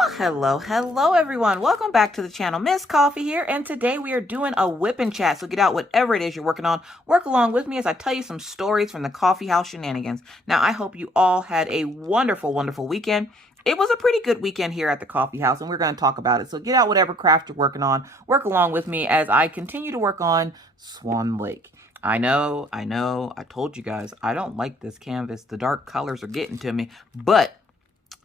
Well, hello everyone. Welcome back to the channel. Miss Coffee here, and today we are doing a whip and chat. So get out whatever it is you're working on. Work along with me as I tell you some stories from the coffee house shenanigans. Now, I hope you all had a wonderful, wonderful weekend. It was a pretty good weekend here at the coffee house, and we're going to talk about it. So get out whatever craft you're working on. Work along with me as I continue to work on Swan Lake. I know. I told you guys, I don't like this canvas. The dark colors are getting to me, but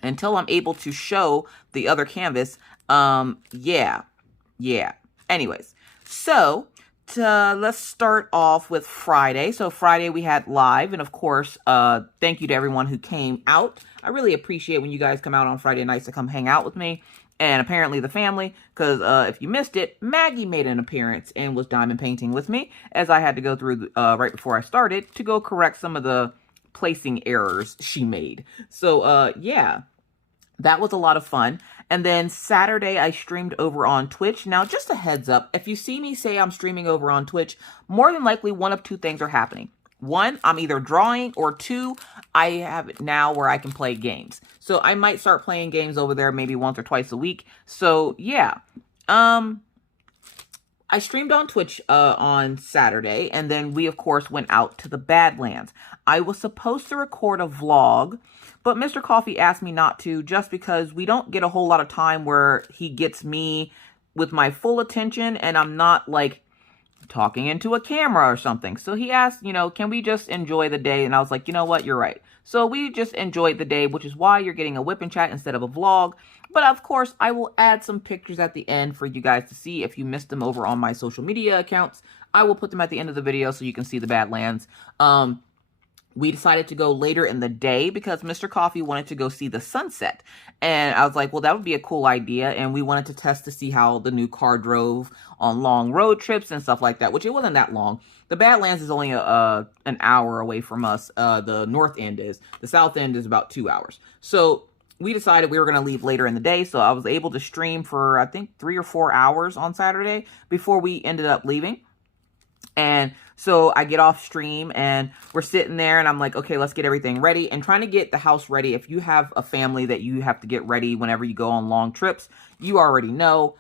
until I'm able to show the other canvas, yeah. Anyways, so let's start off with Friday. So Friday we had live, and of course, thank you to everyone who came out. I really appreciate when you guys come out on Friday nights to come hang out with me, and apparently the family, because if you missed it, Maggie made an appearance and was diamond painting with me, as I had to go through right before I started to go correct some of the placing errors she made. So yeah, that was a lot of fun. And then Saturday I streamed over on Twitch. Now, just a heads up, if you see me say I'm streaming over on Twitch, more than likely one of two things are happening. One, I'm either drawing, or two, I have it now where I can play games. So I might start playing games over there maybe once or twice a week. So yeah, I streamed on Twitch on Saturday, and then we, of course, went out to the Badlands. I was supposed to record a vlog, but Mr. Coffee asked me not to, just because we don't get a whole lot of time where he gets me with my full attention, and I'm not, like, talking into a camera or something. So he asked, can we just enjoy the day? And I was like, you know what, you're right. So we just enjoyed the day, which is why you're getting a whip and chat instead of a vlog. But of course, I will add some pictures at the end for you guys to see. If you missed them over on my social media accounts, I will put them at the end of the video so you can see the Badlands. We decided to go later in the day because Mr. Coffee wanted to go see the sunset. And I was like, well, that would be a cool idea. And we wanted to test to see how the new car drove on long road trips and stuff like that, which it wasn't that long. The Badlands is only an hour away from us. The north end is. The south end is about 2 hours. So we decided we were going to leave later in the day. So I was able to stream for, I think, 3 or 4 hours on Saturday before we ended up leaving. And so I get off stream and we're sitting there and I'm like, okay, let's get everything ready, and trying to get the house ready. If you have a family that you have to get ready whenever you go on long trips, you already know,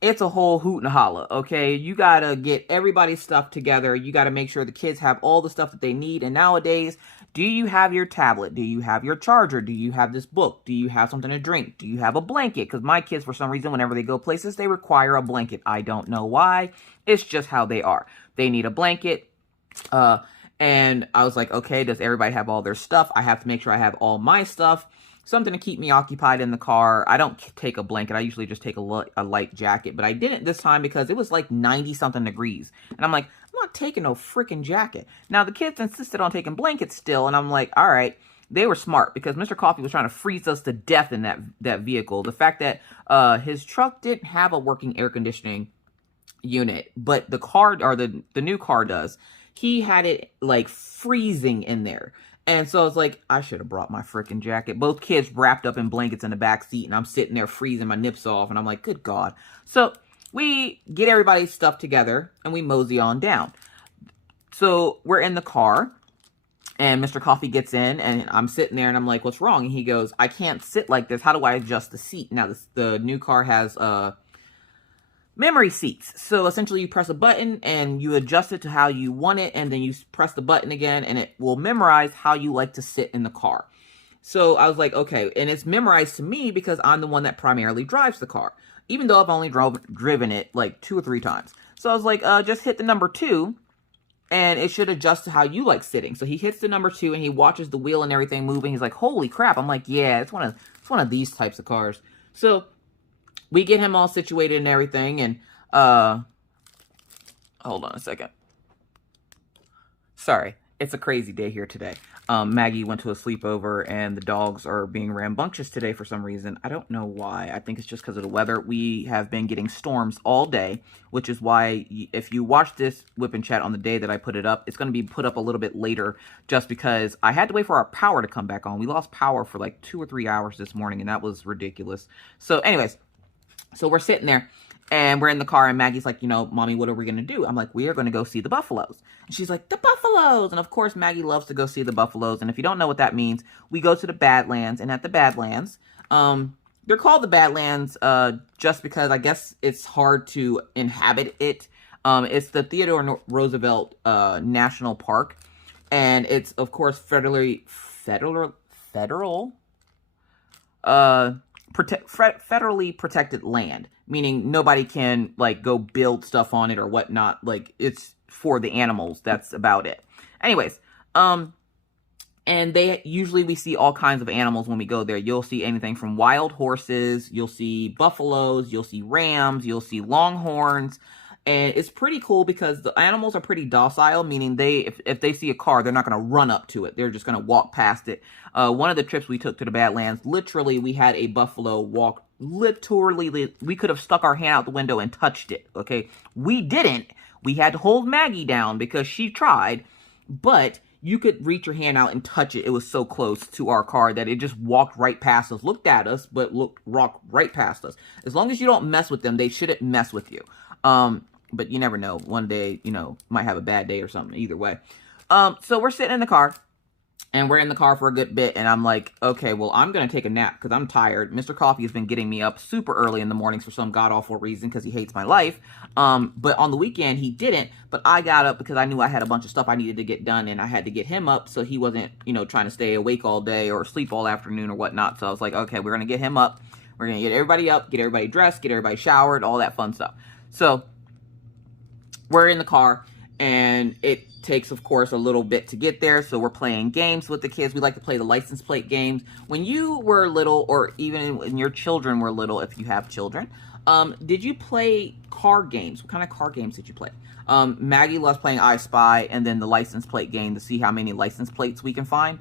it's a whole hoot and a holla, okay? You got to get everybody's stuff together. You got to make sure the kids have all the stuff that they need. And nowadays, do you have your tablet? Do you have your charger? Do you have this book? Do you have something to drink? Do you have a blanket? Because my kids, for some reason, whenever they go places, they require a blanket. I don't know why. It's just how they are. They need a blanket. And I was like, okay, does everybody have all their stuff? I have to make sure I have all my stuff. Something to keep me occupied in the car. I don't take a blanket. I usually just take a light jacket. But I didn't this time because it was like 90-something degrees. And I'm like, I'm not taking no freaking jacket. Now, the kids insisted on taking blankets still. And I'm like, all right. They were smart because Mr. Coffee was trying to freeze us to death in that vehicle. The fact that his truck didn't have a working air conditioning unit, but the car, or the new car does. He had it like freezing in there. And so I was like, I should have brought my freaking jacket. Both kids wrapped up in blankets in the back seat, and I'm sitting there freezing my nips off, and I'm like, good God. So we get everybody's stuff together, and we mosey on down. So we're in the car, and Mr. Coffee gets in, and I'm sitting there, and I'm like, what's wrong? And he goes, I can't sit like this. How do I adjust the seat? Now, the new car has memory seats. So essentially you press a button and you adjust it to how you want it, and then you press the button again and it will memorize how you like to sit in the car. So I was like, okay, and it's memorized to me because I'm the one that primarily drives the car, even though I've only driven it like 2 or 3 times. So I was like, just hit the number 2 and it should adjust to how you like sitting. So he hits the number 2 and he watches the wheel and everything moving. He's like, holy crap. I'm like, yeah, it's one of these types of cars. So we get him all situated and everything, and, hold on a second. Sorry, it's a crazy day here today. Maggie went to a sleepover, and the dogs are being rambunctious today for some reason. I don't know why. I think it's just because of the weather. We have been getting storms all day, which is why if you watch this whip and chat on the day that I put it up, it's going to be put up a little bit later, just because I had to wait for our power to come back on. We lost power for like 2 or 3 hours this morning, and that was ridiculous. So anyways, so we're sitting there, and we're in the car, and Maggie's like, Mommy, what are we going to do? I'm like, we are going to go see the buffaloes. And she's like, the buffaloes. And of course, Maggie loves to go see the buffaloes. And if you don't know what that means, we go to the Badlands. And at the Badlands, they're called the Badlands just because I guess it's hard to inhabit it. It's the Theodore Roosevelt National Park, and it's of course federally federally protected land, meaning nobody can like go build stuff on it or whatnot. Like, it's for the animals. That's about it. Anyways, and we see all kinds of animals when we go there. You'll see anything from wild horses, you'll see buffaloes, you'll see rams, you'll see longhorns. And it's pretty cool because the animals are pretty docile, meaning if they see a car, they're not going to run up to it. They're just going to walk past it. One of the trips we took to the Badlands, literally, we had a buffalo walk. Literally, we could have stuck our hand out the window and touched it, okay? We didn't. We had to hold Maggie down because she tried, but you could reach your hand out and touch it. It was so close to our car that it just walked right past us, looked at us, but walked right past us. As long as you don't mess with them, they shouldn't mess with you. But you never know. One day, might have a bad day or something. Either way. So we're sitting in the car. And we're in the car for a good bit. And I'm like, okay, well, I'm going to take a nap because I'm tired. Mr. Coffee has been getting me up super early in the mornings for some god-awful reason because he hates my life. But on the weekend, he didn't. But I got up because I knew I had a bunch of stuff I needed to get done. And I had to get him up so he wasn't, trying to stay awake all day or sleep all afternoon or whatnot. So I was like, okay, we're going to get him up. We're going to get everybody up, get everybody dressed, get everybody showered, all that fun stuff. So we're in the car, and it takes, of course, a little bit to get there. So we're playing games with the kids. We like to play the license plate games. When you were little, or even when your children were little, if you have children, did you play car games? What kind of car games did you play? Maggie loves playing I Spy, and then the license plate game to see how many license plates we can find.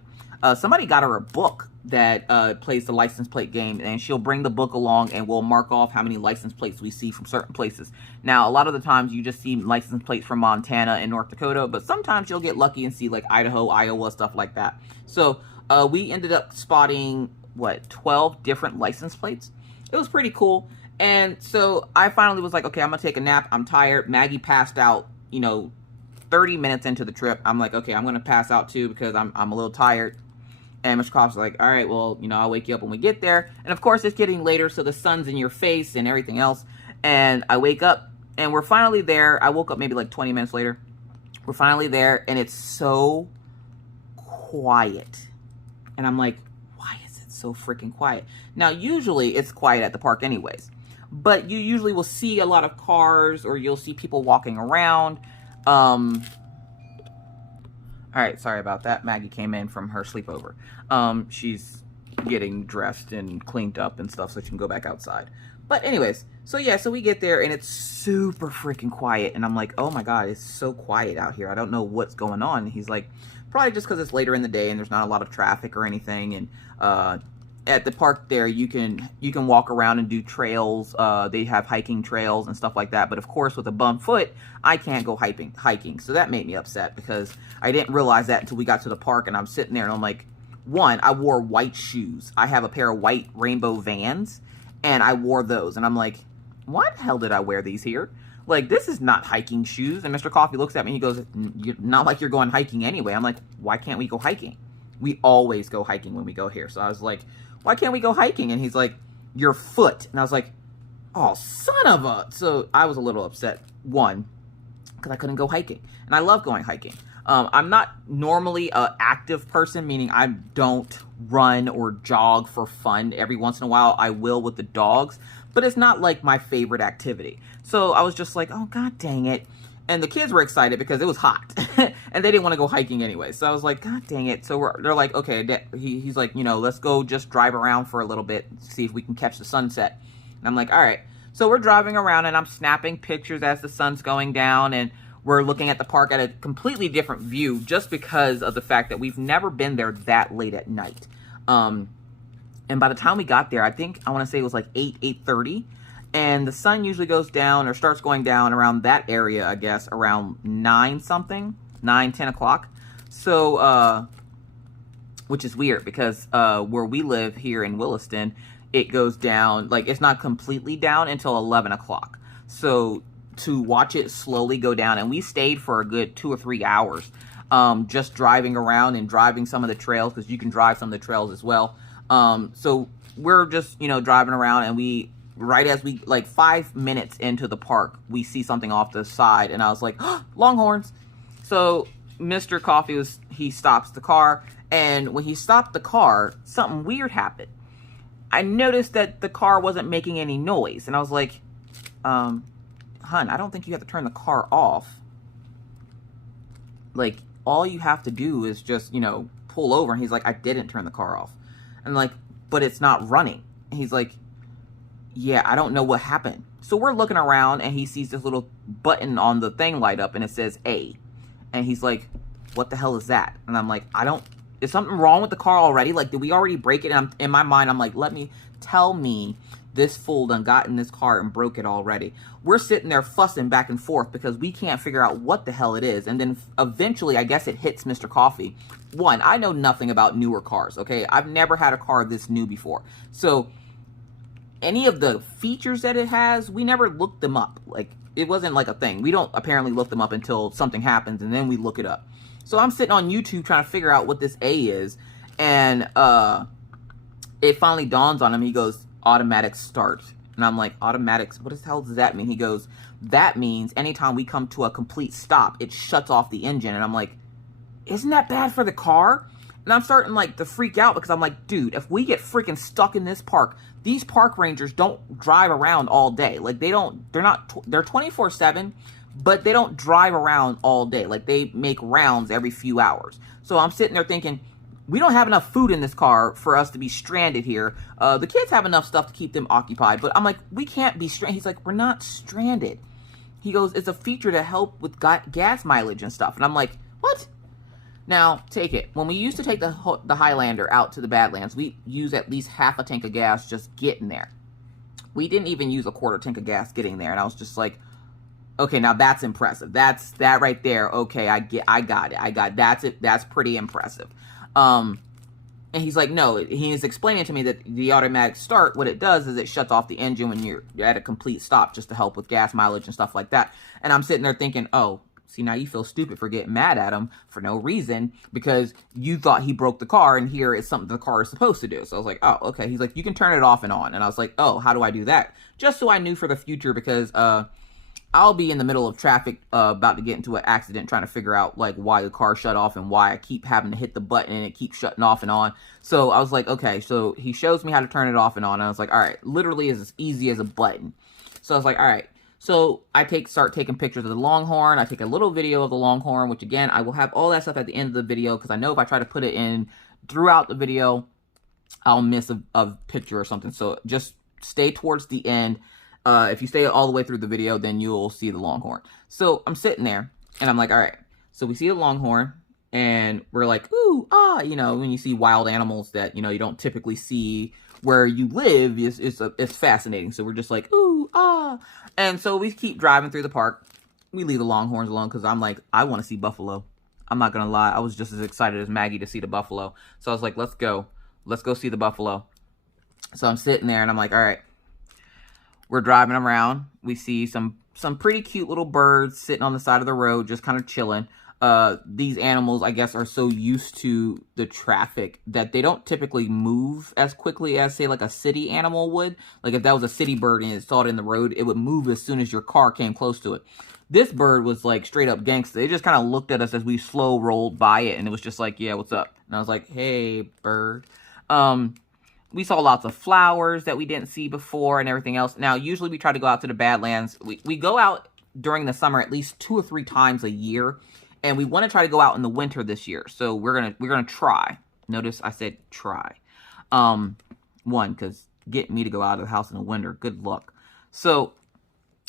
Somebody got her a book that plays the license plate game, and she'll bring the book along and we'll mark off how many license plates we see from certain places. Now, a lot of the times you just see license plates from Montana and North Dakota, but sometimes you'll get lucky and see like Idaho, Iowa, stuff like that. So we ended up spotting, 12 different license plates. It was pretty cool. And so I finally was like, okay, I'm going to take a nap. I'm tired. Maggie passed out, 30 minutes into the trip. I'm like, okay, I'm going to pass out too because I'm a little tired. And Mr. Coff's like, all right, well, I'll wake you up when we get there. And of course, it's getting later, so the sun's in your face and everything else. And I wake up, and we're finally there. I woke up maybe like 20 minutes later. We're finally there, and it's so quiet. And I'm like, why is it so freaking quiet? Now, usually it's quiet at the park anyways. But you usually will see a lot of cars, or you'll see people walking around. All right, sorry about that. Maggie came in from her sleepover. She's getting dressed and cleaned up and stuff so she can go back outside. But anyways, so we get there and it's super freaking quiet. And I'm like, oh my God, it's so quiet out here. I don't know what's going on. And he's like, probably just because it's later in the day and there's not a lot of traffic or anything. And at the park there, you can walk around and do trails. They have hiking trails and stuff like that. But of course, with a bum foot, I can't go hiking. So that made me upset because I didn't realize that until we got to the park. And I'm sitting there and I'm like, one, I wore white shoes. I have a pair of white rainbow Vans and I wore those. And I'm like, why the hell did I wear these here? Like, this is not hiking shoes. And Mr. Coffee looks at me and he goes, not like you're going hiking anyway. I'm like, why can't we go hiking? We always go hiking when we go here. So I was like, why can't we go hiking? And he's like, your foot. And I was like, oh, son of a... So I was a little upset, one, because I couldn't go hiking. And I love going hiking. I'm not normally an active person, meaning I don't run or jog for fun. Every once in a while, I will with the dogs. But it's not like my favorite activity. So I was just like, oh, God dang it. And the kids were excited because it was hot. And they didn't want to go hiking anyway. So I was like, God dang it. So they're like, okay. He's like, let's go just drive around for a little bit. See if we can catch the sunset. And I'm like, all right. So we're driving around and I'm snapping pictures as the sun's going down. And we're looking at the park at a completely different view just because of the fact that we've never been there that late at night. And by the time we got there, I want to say it was like 8:30. And the sun usually goes down or starts going down around that area, I guess, around 9 something, 9, 10 o'clock. So, which is weird because where we live here in Williston, it goes down, like it's not completely down until 11 o'clock. So to watch it slowly go down, and we stayed for a good 2 or 3 hours just driving around and driving some of the trails because you can drive some of the trails as well. So we're just, you know, driving around, and right as we, like 5 minutes into the park, we see something off the side, and I was like, oh, longhorns. So Mr. Coffee he stops the car, and when he stopped the car, something weird happened. I noticed that the car wasn't making any noise, and I was like, hun, I don't think you have to turn the car off. Like, all you have to do is just, you know, pull over. And he's like, I didn't turn the car off. And like, but it's not running. And he's like, yeah, I don't know what happened. So we're looking around, and he sees this little button on the thing light up, and it says A. And he's like, what the hell is that? And I'm like, is something wrong with the car already? Like, did we already break it? And in my mind, I'm like, tell me this fool done got in this car and broke it already. We're sitting there fussing back and forth because we can't figure out what the hell it is. And then eventually, I guess it hits Mr. Coffee. One, I know nothing about newer cars, okay? I've never had a car this new before. So any of the features that it has, we never looked them up. Like, it wasn't like a thing. We don't apparently look them up until something happens, and then we look it up. So I'm sitting on YouTube trying to figure out what this A is, and it finally dawns on him. He goes, automatic start. And I'm like, automatic, what the hell does that mean? He goes, that means anytime we come to a complete stop, it shuts off the engine. And I'm like, isn't that bad for the car? And I'm starting like to freak out because I'm like, dude, if we get freaking stuck in this park, these park rangers don't drive around all day. Like, they're 24/7, but they don't drive around all day. Like, they make rounds every few hours. So I'm sitting there thinking, we don't have enough food in this car for us to be stranded here. The kids have enough stuff to keep them occupied, but I'm like, we can't be stranded. He's like, we're not stranded. He goes, it's a feature to help with gas mileage and stuff. And I'm like, what? Now, take it. When we used to take the Highlander out to the Badlands, we use at least half a tank of gas just getting there. We didn't even use a quarter tank of gas getting there. And I was just like, okay, now that's impressive. That right there. Okay, I got it. That's it. That's pretty impressive. And he's like, no, he is explaining to me that the automatic start, what it does is it shuts off the engine when you're at a complete stop just to help with gas mileage and stuff like that. And I'm sitting there thinking, oh, see, now you feel stupid for getting mad at him for no reason because you thought he broke the car, and here is something the car is supposed to do. So I was like, oh, okay. He's like, you can turn it off and on. And I was like, oh, how do I do that? Just so I knew for the future, because I'll be in the middle of traffic about to get into an accident trying to figure out like why the car shut off and why I keep having to hit the button and it keeps shutting off and on. So I was like, okay, so he shows me how to turn it off and on. And I was like, all right, literally is as easy as a button. So I was like, all right. So I start taking pictures of the Longhorn. I take a little video of the Longhorn, which again, I will have all that stuff at the end of the video because I know if I try to put it in throughout the video, I'll miss a picture or something. So just stay towards the end. If you stay all the way through the video, then you'll see the Longhorn. So I'm sitting there, and I'm like, all right. So we see the Longhorn, and we're like, ooh, ah, you know, when you see wild animals that, you know, you don't typically see where you live, it's fascinating. So we're just like, ooh, ah. And so we keep driving through the park. We leave the Longhorns alone because I'm like, I want to see buffalo. I'm not going to lie. I was just as excited as Maggie to see the buffalo. So I was like, let's go. Let's go see the buffalo. So I'm sitting there, and I'm like, all right. We're driving around. We see some pretty cute little birds sitting on the side of the road, just kind of chilling. These animals, I guess, are so used to the traffic that they don't typically move as quickly as, say, like a city animal would. Like if that was a city bird and it saw it in the road, it would move as soon as your car came close to it. This bird was like straight up gangster. It just kind of looked at us as we slow rolled by it, and it was just like, yeah, what's up? And I was like, hey, bird. We saw lots of flowers that we didn't see before and everything else. Now, usually we try to go out to the Badlands. We go out during the summer at least 2 or 3 times a year. And we want to try to go out in the winter this year. So we're gonna try. Notice I said try. One, because getting me to go out of the house in the winter, good luck. So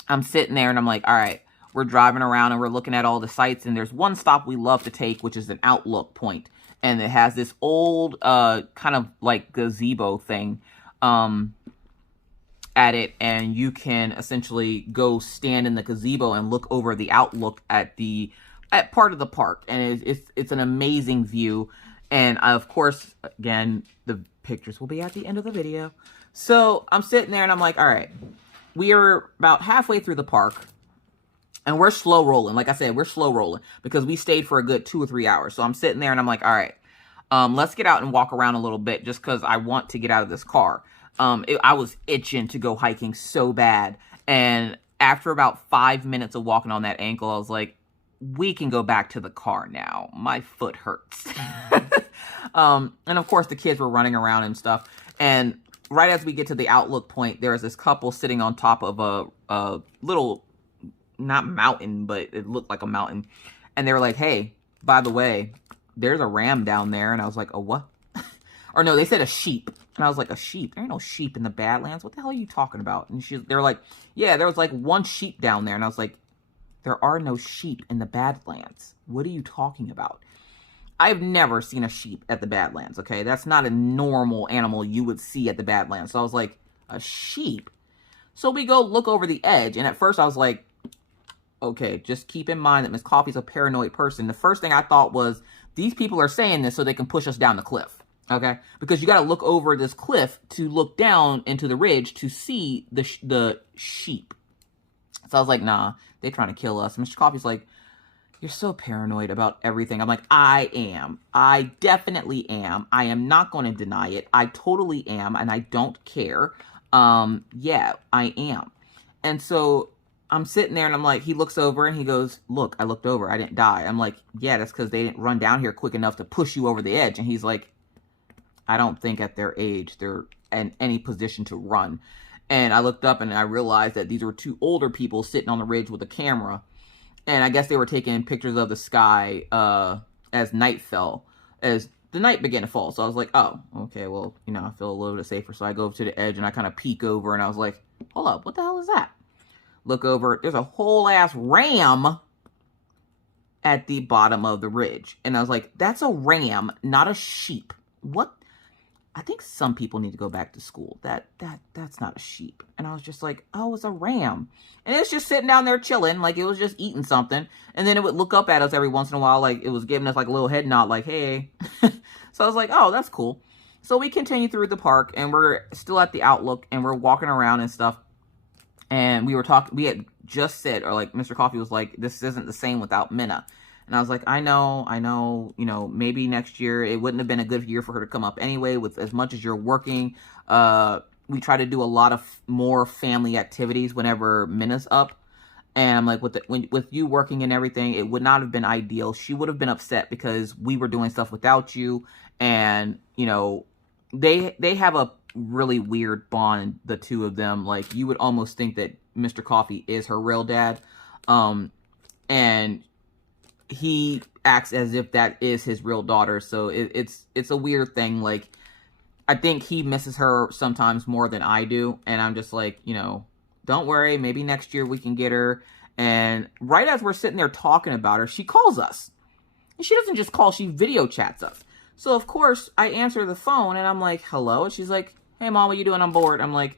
I'm sitting there and I'm like, all right, we're driving around and we're looking at all the sites. And there's one stop we love to take, which is an outlook point. And it has this old kind of like gazebo thing at it. And you can essentially go stand in the gazebo and look over the outlook at part of the park. And it's an amazing view. And of course, again, the pictures will be at the end of the video. So I'm sitting there and I'm like, all right, we are about halfway through the park. And we're slow rolling. Like I said, we're slow rolling because we stayed for a good 2 or 3 hours. So I'm sitting there and I'm like, all right, let's get out and walk around a little bit just because I want to get out of this car. I was itching to go hiking so bad. And after about 5 minutes of walking on that ankle, I was like, we can go back to the car now. My foot hurts. And of course the kids were running around and stuff. And right as we get to the outlook point, there was this couple sitting on top of a little, not mountain, but it looked like a mountain. And they were like, hey, by the way, there's a ram down there. And I was like, a what? Or no, they said a sheep. And I was like, a sheep? There ain't no sheep in the Badlands. What the hell are you talking about? And they were like, yeah, there was like one sheep down there. And I was like, there are no sheep in the Badlands. What are you talking about? I've never seen a sheep at the Badlands, okay? That's not a normal animal you would see at the Badlands. So I was like, a sheep? So we go look over the edge. And at first I was like, okay, just keep in mind that Miss Coffee's a paranoid person. The first thing I thought was, these people are saying this so they can push us down the cliff. Okay, because you got to look over this cliff to look down into the ridge to see the sheep. So I was like, nah, they're trying to kill us. And Mr. Coffee's like, you're so paranoid about everything. I'm like, I am. I definitely am. I am not going to deny it. I totally am, and I don't care. Yeah, I am. And so I'm sitting there, and I'm like, he looks over, and he goes, look, I looked over. I didn't die. I'm like, yeah, that's because they didn't run down here quick enough to push you over the edge. And he's like, I don't think at their age they're in any position to run. And I looked up and I realized that these were two older people sitting on the ridge with a camera. And I guess they were taking pictures of the sky as night fell, as the night began to fall. So I was like, oh, okay, well, you know, I feel a little bit safer. So I go over to the edge and I kind of peek over and I was like, hold up, what the hell is that? Look over, there's a whole ass ram at the bottom of the ridge. And I was like, that's a ram, not a sheep. What? I think some people need to go back to school. That's not a sheep. And I was just like, oh, it's a ram. And it was just sitting down there chilling, like it was just eating something. And then it would look up at us every once in a while, like it was giving us like a little head nod, like, hey. So I was like, oh, that's cool. So we continue through the park and we're still at the outlook and we're walking around and stuff. And we had just said, or like Mr. Coffee was like, this isn't the same without Minna. And I was like, I know, you know, maybe next year it wouldn't have been a good year for her to come up anyway, with as much as you're working. We try to do a lot of more family activities whenever Minna's up. And I'm like, with you working and everything, it would not have been ideal. She would have been upset because we were doing stuff without you. And, you know, they have a really weird bond, the two of them. Like, you would almost think that Mr. Coffee is her real dad. And he acts as if that is his real daughter. So it's a weird thing. Like, I think he misses her sometimes more than I do. And I'm just like, you know, don't worry. Maybe next year we can get her. And right as we're sitting there talking about her, she calls us. And she doesn't just call, she video chats us. So of course I answer the phone and I'm like, hello. And she's like, hey mom, what you doing? I'm bored. I'm like,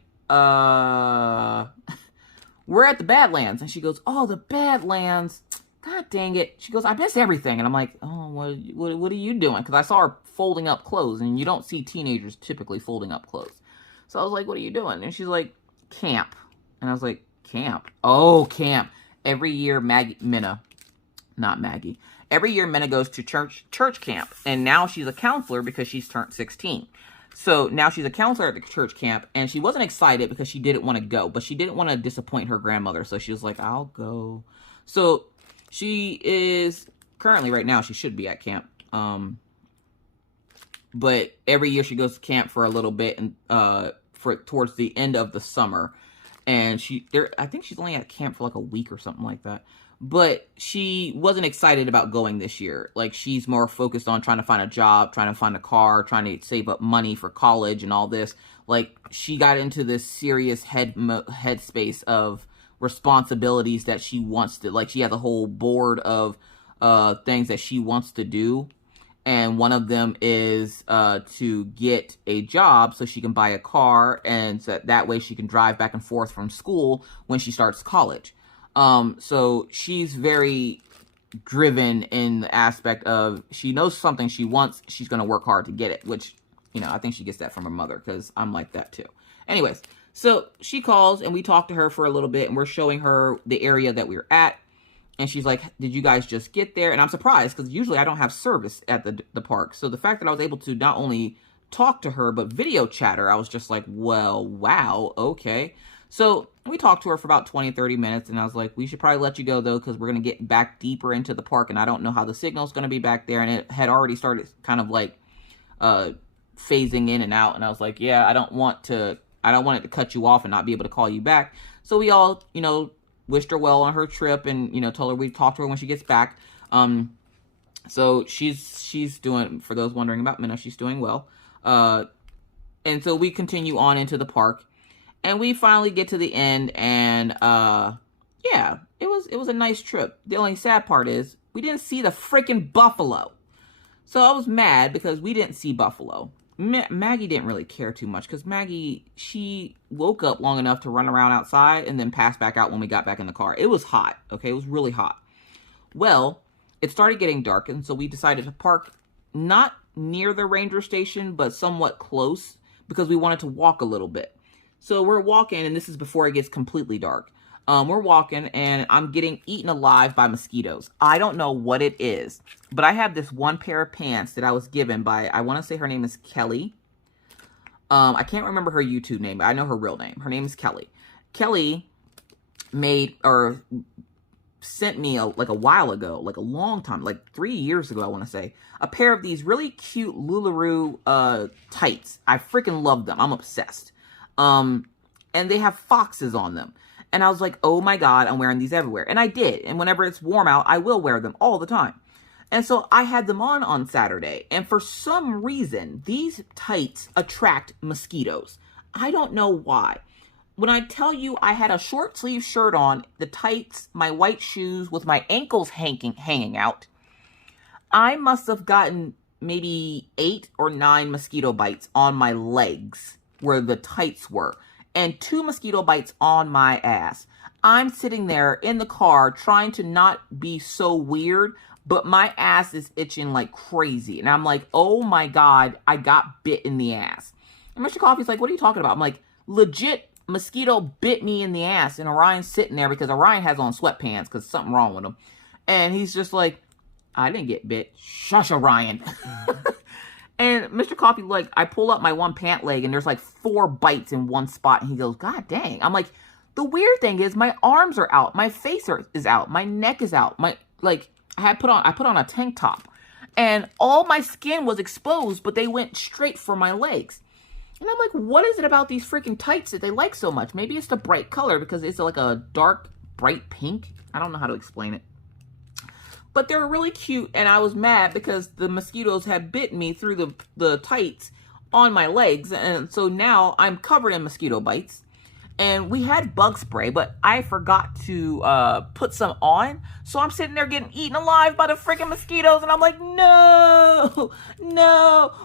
we're at the Badlands. And she goes, oh, the Badlands. God dang it. She goes, I miss everything. And I'm like, oh, what are you doing? Because I saw her folding up clothes. And you don't see teenagers typically folding up clothes. So I was like, what are you doing? And she's like, camp. And I was like, camp? Oh, camp. Every year, Minna goes to church camp. And now she's a counselor because she's turned 16. So now she's a counselor at the church camp. And she wasn't excited because she didn't want to go. But she didn't want to disappoint her grandmother. So she was like, I'll go. So she is currently, right now, she should be at camp. But every year she goes to camp for a little bit and towards the end of the summer. And I think she's only at camp for like a week or something like that. But she wasn't excited about going this year. Like, she's more focused on trying to find a job, trying to find a car, trying to save up money for college and all this. Like, she got into this serious headspace of responsibilities that she wants to, like, she has a whole board of things that she wants to do, and one of them is to get a job so she can buy a car, and so that way she can drive back and forth from school when she starts college. So she's very driven in the aspect of, she knows something she wants, she's going to work hard to get it, which, you know, I think she gets that from her mother, because I'm like that too. Anyways, so she calls and we talk to her for a little bit and we're showing her the area that we're at. And she's like, did you guys just get there? And I'm surprised because usually I don't have service at the park. So the fact that I was able to not only talk to her, but video chat her. I was just like, well, wow, okay. So we talked to her for about 20, 30 minutes, and I was like, we should probably let you go, though, because we're going to get back deeper into the park, and I don't know how the signal's going to be back there, and it had already started kind of like phasing in and out, and I was like, yeah, I don't want it to cut you off and not be able to call you back. So we all, wished her well on her trip, and, told her we'd talk to her when she gets back. So she's doing, for those wondering about Minna, she's doing well. And so we continue on into the park, and we finally get to the end, and yeah, it was a nice trip. The only sad part is we didn't see the freaking buffalo. So I was mad because we didn't see buffalo. Maggie didn't really care too much because Maggie, she woke up long enough to run around outside and then pass back out when we got back in the car. It was hot, okay? It was really hot. Well, it started getting dark, and so we decided to park not near the ranger station, but somewhat close because we wanted to walk a little bit. So we're walking, and this is before it gets completely dark. We're walking, and I'm getting eaten alive by mosquitoes. I don't know what it is, but I have this one pair of pants that I was given by, I want to say her name is Kelly. I can't remember her YouTube name, but I know her real name. Her name is Kelly. Kelly sent me a while ago, like a long time, like 3 years ago, I want to say, a pair of these really cute LuLaRoe tights. I freaking love them. I'm obsessed. And they have foxes on them. And I was like, oh my God, I'm wearing these everywhere. And I did. And whenever it's warm out, I will wear them all the time. And so I had them on Saturday. And for some reason, these tights attract mosquitoes. I don't know why. When I tell you I had a short sleeve shirt on, the tights, my white shoes with my ankles hanging out, I must have gotten maybe 8 or 9 mosquito bites on my legs where the tights were, and 2 mosquito bites on my ass. I'm sitting there in the car trying to not be so weird, but my ass is itching like crazy. And I'm like, oh my God, I got bit in the ass. And Mr. Coffee's like, what are you talking about? I'm like, legit, mosquito bit me in the ass. And Orion's sitting there because Orion has on sweatpants because something wrong with him. And he's just like, I didn't get bit. Shush, Orion. And Mr. Coffee, like, I pull up my one pant leg and there's like 4 bites in one spot. And he goes, God dang. I'm like, the weird thing is my arms are out. My face is out. My neck is out. I put on a tank top. And all my skin was exposed, but they went straight for my legs. And I'm like, what is it about these freaking tights that they like so much? Maybe it's the bright color because it's like a dark, bright pink. I don't know how to explain it. But they were really cute, and I was mad because the mosquitoes had bit me through the tights on my legs. And so now I'm covered in mosquito bites. And we had bug spray, but I forgot to put some on. So I'm sitting there getting eaten alive by the freaking mosquitoes. And I'm like, no,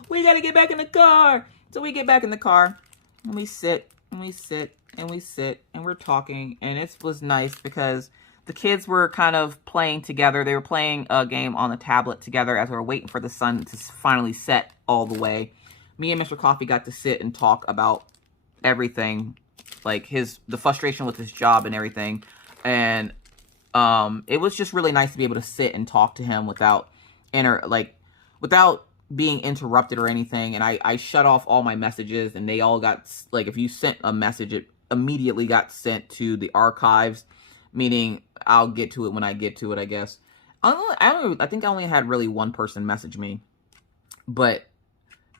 we got to get back in the car. So we get back in the car, and we sit, and we sit, and we sit, and we're talking. And it was nice because the kids were kind of playing together. They were playing a game on the tablet together as we were waiting for the sun to finally set all the way. Me and Mr. Coffee got to sit and talk about everything, like the frustration with his job and everything. And it was just really nice to be able to sit and talk to him without being interrupted or anything. And I shut off all my messages, and they all got, like, if you sent a message, it immediately got sent to the archives, meaning I'll get to it when I get to it, I guess. I think I only had really one person message me, but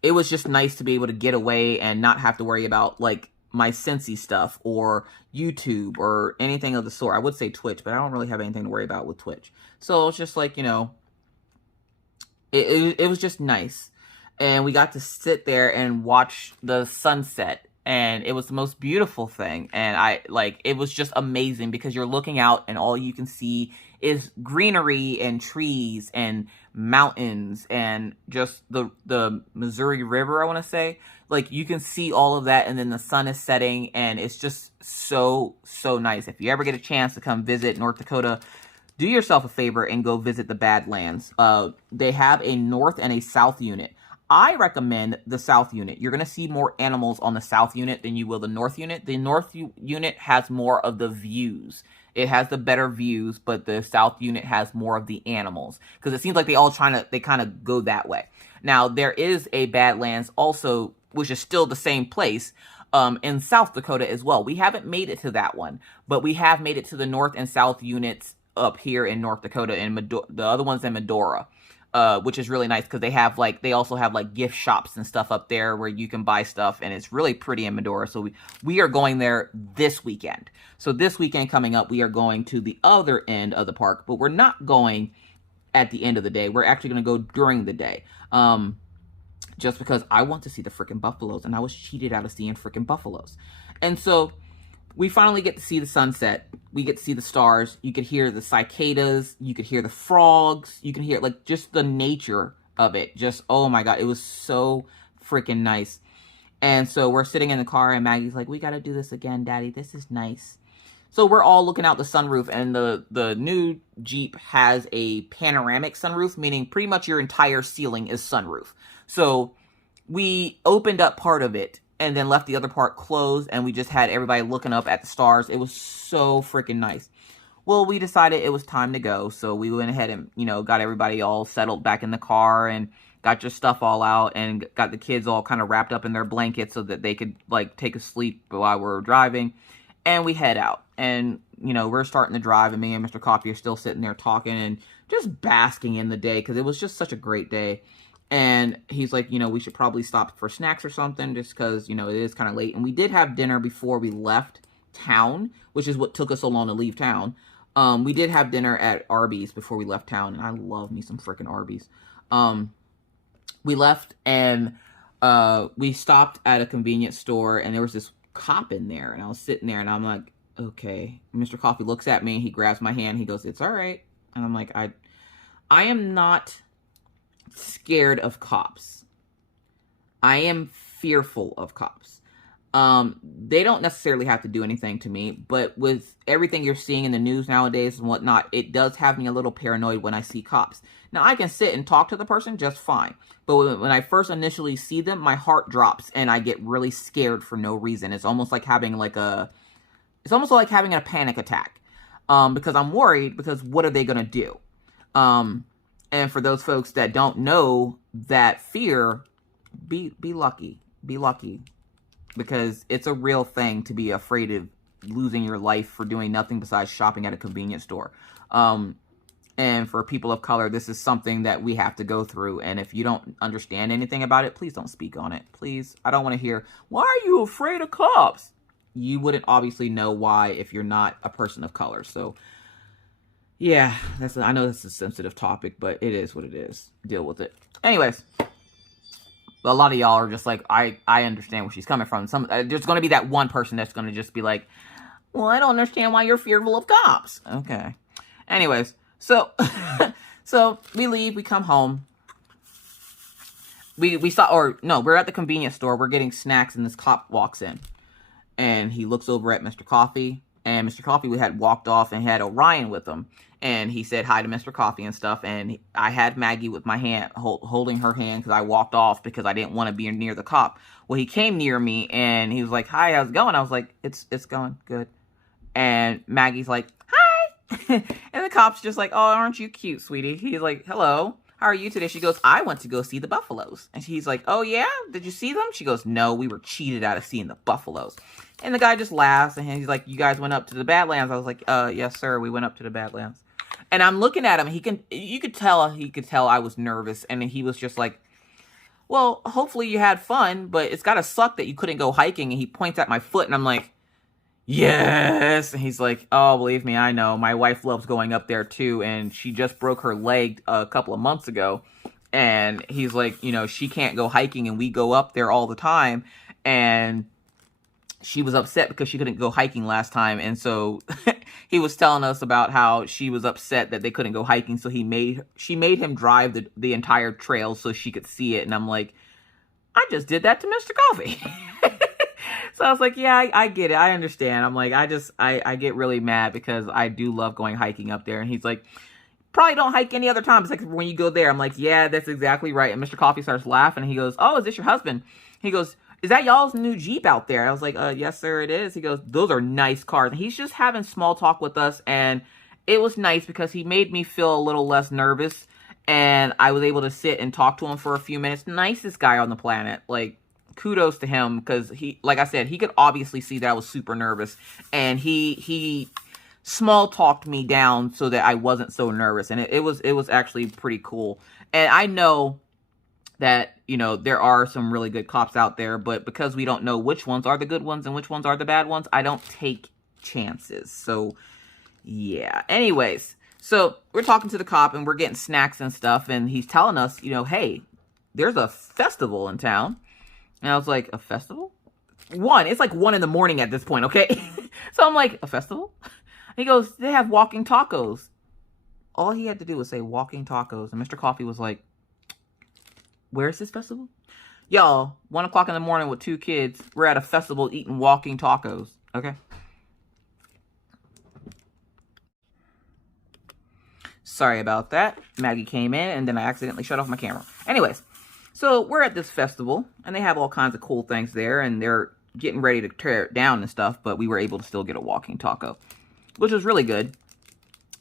it was just nice to be able to get away and not have to worry about, like, my Scentsy stuff or YouTube or anything of the sort. I would say Twitch, but I don't really have anything to worry about with Twitch. So it's just like, it was just nice. And we got to sit there and watch the sunset. And it was the most beautiful thing. And it was just amazing because you're looking out and all you can see is greenery and trees and mountains and just the Missouri River, I want to say. Like, you can see all of that, and then the sun is setting, and it's just so, so nice. If you ever get a chance to come visit North Dakota, do yourself a favor and go visit the Badlands. They have a north and a south unit. I recommend the south unit. You're going to see more animals on the south unit than you will the north unit. The north unit has more of the views. It has the better views, but the south unit has more of the animals, because it seems like they kind of go that way. Now, there is a Badlands also, which is still the same place, in South Dakota as well. We haven't made it to that one, but we have made it to the north and south units up here in North Dakota, and the other one's in Medora, which is really nice, because they also have like gift shops and stuff up there where you can buy stuff, and it's really pretty in Medora. So we are going there this weekend. So this weekend coming up, we are going to the other end of the park, but we're not going at the end of the day. We're actually going to go during the day. Just because I want to see the freaking buffaloes, and I was cheated out of seeing freaking buffaloes. And so we finally get to see the sunset. We get to see the stars. You could hear the cicadas. You could hear the frogs. You can hear like just the nature of it. Just, oh my God, it was so freaking nice. And so we're sitting in the car, and Maggie's like, we got to do this again, Daddy. This is nice. So we're all looking out the sunroof, and the new Jeep has a panoramic sunroof, meaning pretty much your entire ceiling is sunroof. So we opened up part of it and then left the other part closed, and we just had everybody looking up at the stars. It was so freaking nice. Well, we decided it was time to go, so we went ahead and, got everybody all settled back in the car and got your stuff all out and got the kids all kind of wrapped up in their blankets so that they could, like, take a sleep while we were driving. And we head out, and, we're starting to drive, and me and Mr. Coffee are still sitting there talking and just basking in the day, because it was just such a great day. And he's like, we should probably stop for snacks or something, just because, it is kind of late. And we did have dinner before we left town, which is what took us so long to leave town. We did have dinner at Arby's before we left town, and I love me some freaking Arby's. We left, and we stopped at a convenience store, and there was this cop in there, and I was sitting there, and I'm like, okay. Mr. Coffee looks at me, he grabs my hand, he goes, it's all right. And I'm like, I am not scared of cops. I am fearful of cops. They don't necessarily have to do anything to me, but with everything you're seeing in the news nowadays and whatnot, it does have me a little paranoid when I see cops. Now, I can sit and talk to the person just fine, but when I first initially see them, my heart drops and I get really scared for no reason. It's almost like having a panic attack, because I'm worried, because what are they going to do? And for those folks that don't know that fear, be lucky, because it's a real thing to be afraid of losing your life for doing nothing besides shopping at a convenience store. And for people of color, this is something that we have to go through. And if you don't understand anything about it, please don't speak on it. Please. I don't want to hear, why are you afraid of cops? You wouldn't obviously know why if you're not a person of color. So yeah, I know that's a sensitive topic, but it is what it is. Deal with it. Anyways, a lot of y'all are just like, I understand where she's coming from. There's going to be that one person that's going to just be like, well, I don't understand why you're fearful of cops. Okay. Anyways, so so we leave, we come home. We're at the convenience store. We're getting snacks, and this cop walks in, and he looks over at Mr. Coffee. And Mr. Coffee had walked off and had Orion with him. And he said hi to Mr. Coffee and stuff. And I had Maggie with my hand, holding her hand, because I walked off because I didn't want to be near the cop. Well, he came near me, and he was like, hi, how's it going? I was like, it's going good. And Maggie's like, hi. And the cop's just like, oh, aren't you cute, sweetie? He's like, hello. How are you today? She goes, I went to go see the buffaloes. And he's like, oh, yeah? Did you see them? She goes, no, we were cheated out of seeing the buffaloes. And the guy just laughs, and he's like, you guys went up to the Badlands? I was like, yes, sir, we went up to the Badlands. And I'm looking at him. You could tell I was nervous, and he was just like, well, hopefully you had fun, but it's got to suck that you couldn't go hiking. And he points at my foot, and I'm like, yes. And he's like, oh, believe me, I know. My wife loves going up there too, and she just broke her leg a couple of months ago. And he's like, she can't go hiking, and we go up there all the time. And she was upset because she couldn't go hiking last time. And so he was telling us about how she was upset that they couldn't go hiking. So she made him drive the entire trail so she could see it. And I'm like, I just did that to Mr. Coffee. So I was like, yeah, I get it. I understand. I'm like, I get really mad because I do love going hiking up there. And he's like, probably don't hike any other time. It's like when you go there. I'm like, yeah, that's exactly right. And Mr. Coffee starts laughing. And he goes, oh, is this your husband? He goes, is that y'all's new Jeep out there? I was like, yes, sir, it is. He goes, those are nice cars. And he's just having small talk with us. And it was nice because he made me feel a little less nervous. And I was able to sit and talk to him for a few minutes. Nicest guy on the planet. Like, kudos to him, because he, like I said, he could obviously see that I was super nervous. And he small talked me down so that I wasn't so nervous. And it was actually pretty cool. And I know that, you know, there are some really good cops out there, but because we don't know which ones are the good ones and which ones are the bad ones, I don't take chances. So, yeah. Anyways, so we're talking to the cop and we're getting snacks and stuff, and he's telling us, you know, hey, there's a festival in town. And I was like, a festival? It's like 1 in the morning at this point, okay? So I'm like, a festival? He goes, they have walking tacos. All he had to do was say walking tacos. And Mr. Coffee was like, where's this festival? Y'all, 1 o'clock in the morning with 2 kids. We're at a festival eating walking tacos. Okay? Sorry about that. Maggie came in and then I accidentally shut off my camera. Anyways, so we're at this festival and they have all kinds of cool things there and they're getting ready to tear it down and stuff, but we were able to still get a walking taco, which was really good.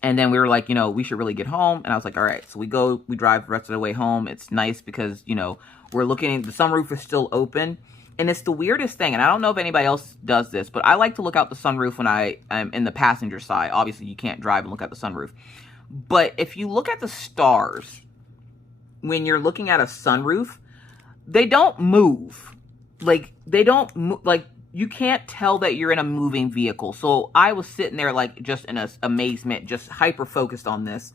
And then we were like, you know, we should really get home. And I was like, all right. So we drive the rest of the way home. It's nice because, you know, we're looking, the sunroof is still open. And it's the weirdest thing. And I don't know if anybody else does this, but I like to look out the sunroof when I'm in the passenger side. Obviously, you can't drive and look at the sunroof. But if you look at the stars, when you're looking at a sunroof, they don't move. Like, they don't move. Like, you can't tell that you're in a moving vehicle. So I was sitting there like just in amazement, just hyper focused on this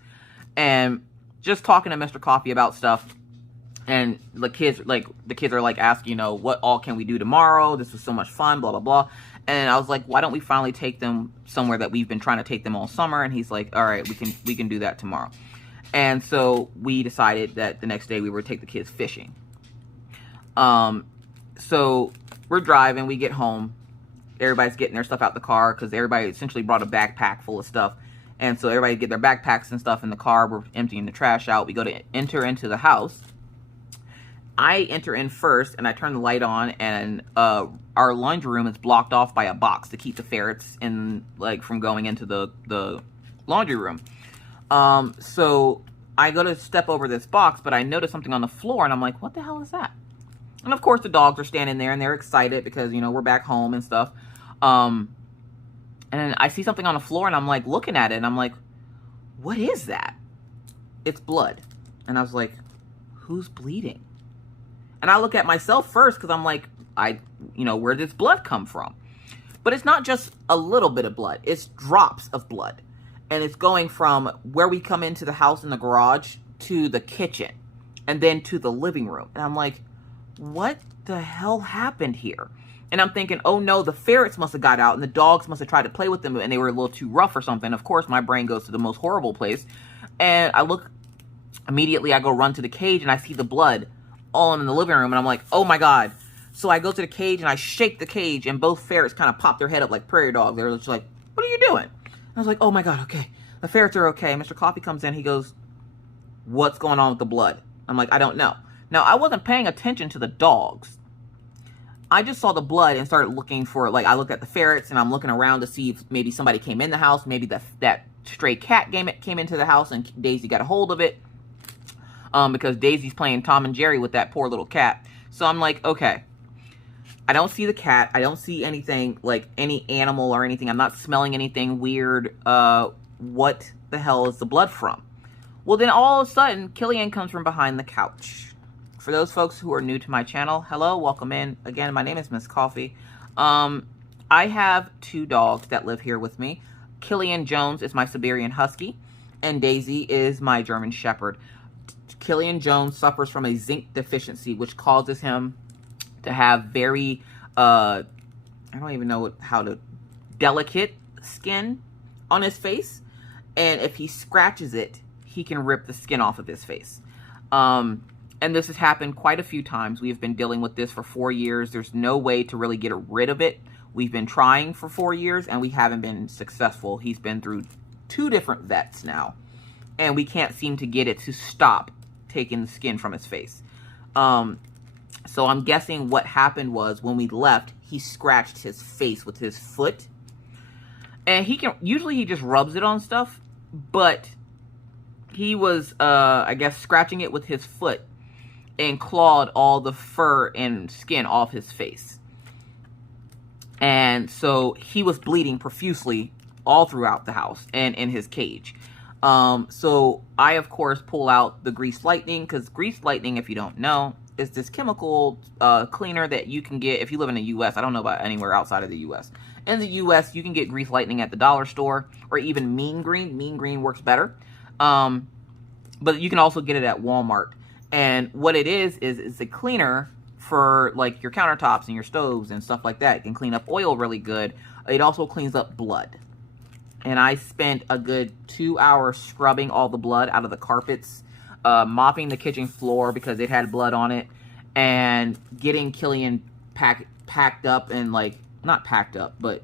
and just talking to Mr. Coffee about stuff. And the kids are like asking, you know, what all can we do tomorrow? This was so much fun, blah, blah, blah. And I was like, why don't we finally take them somewhere that we've been trying to take them all summer? And he's like, all right, we can do that tomorrow. And so we decided that the next day we would take the kids fishing. So we're driving, we get home, everybody's getting their stuff out the car because everybody essentially brought a backpack full of stuff. And so everybody get their backpacks and stuff in the car. We're emptying the trash out. We go to enter into the house. I enter in first and I turn the light on and our laundry room is blocked off by a box to keep the ferrets in, like, from going into the laundry room. So I go to step over this box, but I notice something on the floor and I'm like, what the hell is that? And of course the dogs are standing there and they're excited because, you know, we're back home and stuff. And I see something on the floor and I'm like looking at it and I'm like, what is that? It's blood. And I was like, who's bleeding? And I look at myself first because I'm like, you know, where did this blood come from? But it's not just a little bit of blood. It's drops of blood. And it's going from where we come into the house in the garage to the kitchen and then to the living room. And I'm like, what the hell happened here? And I'm thinking, oh no, the ferrets must have got out and the dogs must have tried to play with them and they were a little too rough or something. Of course, my brain goes to the most horrible place. And I look, immediately I go run to the cage and I see the blood all in the living room. And I'm like, oh my God. So I go to the cage and I shake the cage and both ferrets kind of pop their head up like prairie dogs. They're just like, what are you doing? I was like, oh my God, okay. The ferrets are okay. Mr. Coffee comes in. He goes, what's going on with the blood? I'm like, I don't know. Now, I wasn't paying attention to the dogs. I just saw the blood and started looking for, like, I looked at the ferrets and I'm looking around to see if maybe somebody came in the house. Maybe that stray cat came into the house and Daisy got a hold of it. Because Daisy's playing Tom and Jerry with that poor little cat. So I'm like, okay. I don't see the cat. I don't see anything, like any animal or anything. I'm not smelling anything weird. What the hell is the blood from? Well, then all of a sudden, Killian comes from behind the couch. For those folks who are new to my channel, hello, welcome in. Again, my name is Miss Coffee. I have 2 dogs that live here with me. Killian Jones is my Siberian Husky, and Daisy is my German Shepherd. Killian Jones suffers from a zinc deficiency, which causes him to have very, I don't even know how to, delicate skin on his face. And if he scratches it, he can rip the skin off of his face. And this has happened quite a few times. We have been dealing with this for 4 years. There's no way to really get rid of it. We've been trying for 4 years and we haven't been successful. He's been through 2 different vets now. And we can't seem to get it to stop taking the skin from his face. So I'm guessing what happened was when we left, he scratched his face with his foot. And usually he just rubs it on stuff, but he was, I guess, scratching it with his foot and clawed all the fur and skin off his face. And so he was bleeding profusely all throughout the house and in his cage. So I, of course, pull out the grease lightning, because grease lightning, if you don't know, is this chemical cleaner that you can get if you live in the U.S. I don't know about anywhere outside of the U.S. In the U.S., you can get grease lightning at the dollar store, or even Mean Green. Mean Green works better. But you can also get it at Walmart. And what it is it's a cleaner for like your countertops and your stoves and stuff like that. It can clean up oil really good. It also cleans up blood. And I spent a good 2 hours scrubbing all the blood out of the carpets, mopping the kitchen floor because it had blood on it, and getting Killian packed up and, like, not packed up, but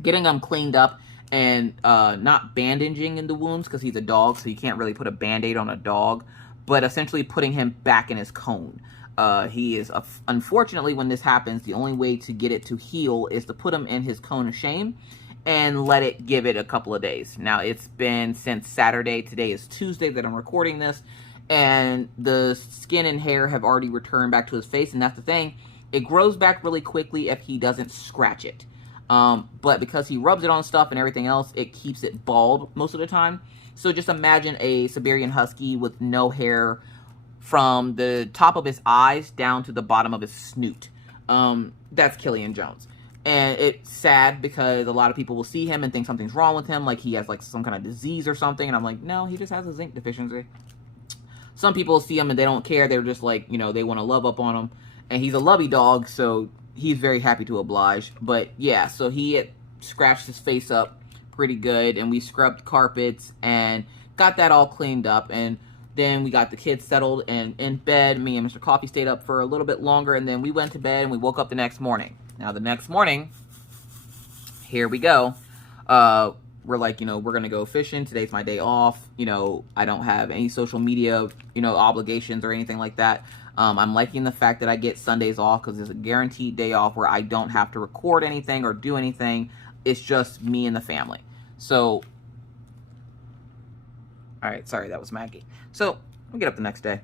getting him cleaned up and not bandaging in the wounds because he's a dog, so you can't really put a Band-Aid on a dog, but essentially putting him back in his cone. He is, unfortunately, when this happens, the only way to get it to heal is to put him in his cone of shame and let it give it a couple of days. Now, it's been since Saturday. Today is Tuesday that I'm recording this, and the skin and hair have already returned back to his face, and that's the thing. It grows back really quickly if he doesn't scratch it. But because he rubs it on stuff and everything else, it keeps it bald most of the time. So just imagine a Siberian Husky with no hair from the top of his eyes down to the bottom of his snoot. That's Killian Jones. And it's sad because a lot of people will see him and think something's wrong with him, like he has like some kind of disease or something. And I'm like, no, he just has a zinc deficiency. Some people see him and they don't care. They're just like, you know, they want to love up on him. And he's a lovey dog, so he's very happy to oblige. But yeah, so he had scratched his face up pretty good, and we scrubbed carpets and got that all cleaned up. And then we got the kids settled and in bed. Me and Mr. Coffee stayed up for a little bit longer, and then we went to bed and we woke up the next morning. Now, the next morning, here we go. We're like, you know, we're going to go fishing. Today's my day off. You know, I don't have any social media, you know, obligations or anything like that. I'm liking the fact that I get Sundays off because it's a guaranteed day off where I don't have to record anything or do anything. It's just me and the family. So, all right, sorry, that was Maggie. So, we get up the next day,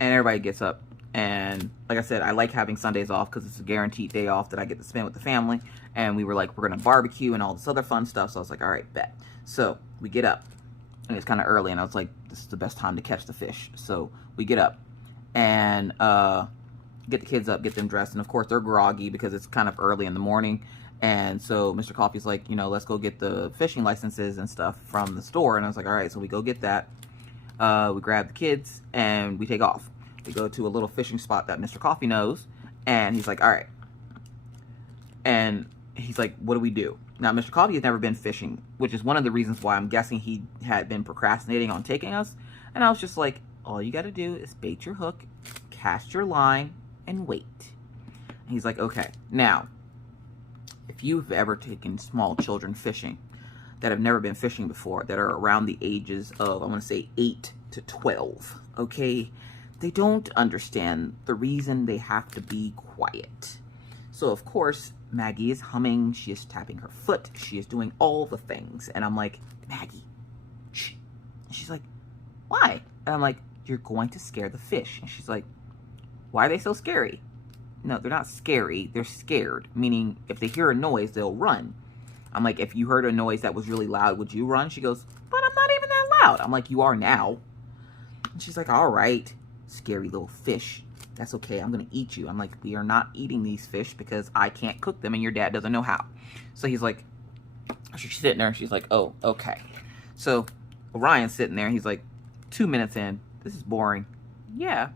and everybody gets up. And like I said, I like having Sundays off because it's a guaranteed day off that I get to spend with the family. And we were like, we're going to barbecue and all this other fun stuff. So I was like, all right, bet. So we get up, and it's kind of early, and I was like, this is the best time to catch the fish. So we get up and get the kids up, get them dressed. And of course, they're groggy because it's kind of early in the morning. And so Mr. Coffee's like, you know, let's go get the fishing licenses and stuff from the store. And I was like, all right, so we go get that. We grab the kids, and we take off. We go to a little fishing spot that Mr. Coffee knows, and he's like, all right. And he's like, what do we do? Now, Mr. Coffee has never been fishing, which is one of the reasons why I'm guessing he had been procrastinating on taking us. And I was just like, all you got to do is bait your hook, cast your line, and wait. And he's like, okay. Now, if you've ever taken small children fishing that have never been fishing before, that are around the ages of, I want to say 8 to 12, okay, they don't understand the reason they have to be quiet. So, of course, Maggie is humming. She is tapping her foot. She is doing all the things. And I'm like, Maggie, shh. And she's like, why? And I'm like, you're going to scare the fish. And she's like, why are they so scary? No, they're not scary. They're scared, meaning if they hear a noise, they'll run. I'm like, if you heard a noise that was really loud, would you run? She goes, but I'm not even that loud. I'm like, you are now. And she's like, all right. Scary little fish. That's okay. I'm going to eat you. I'm like, we are not eating these fish because I can't cook them and your dad doesn't know how. So he's like, she's sitting there and she's like, oh, okay. So Orion's sitting there and he's like, 2 minutes in, this is boring. Yeah,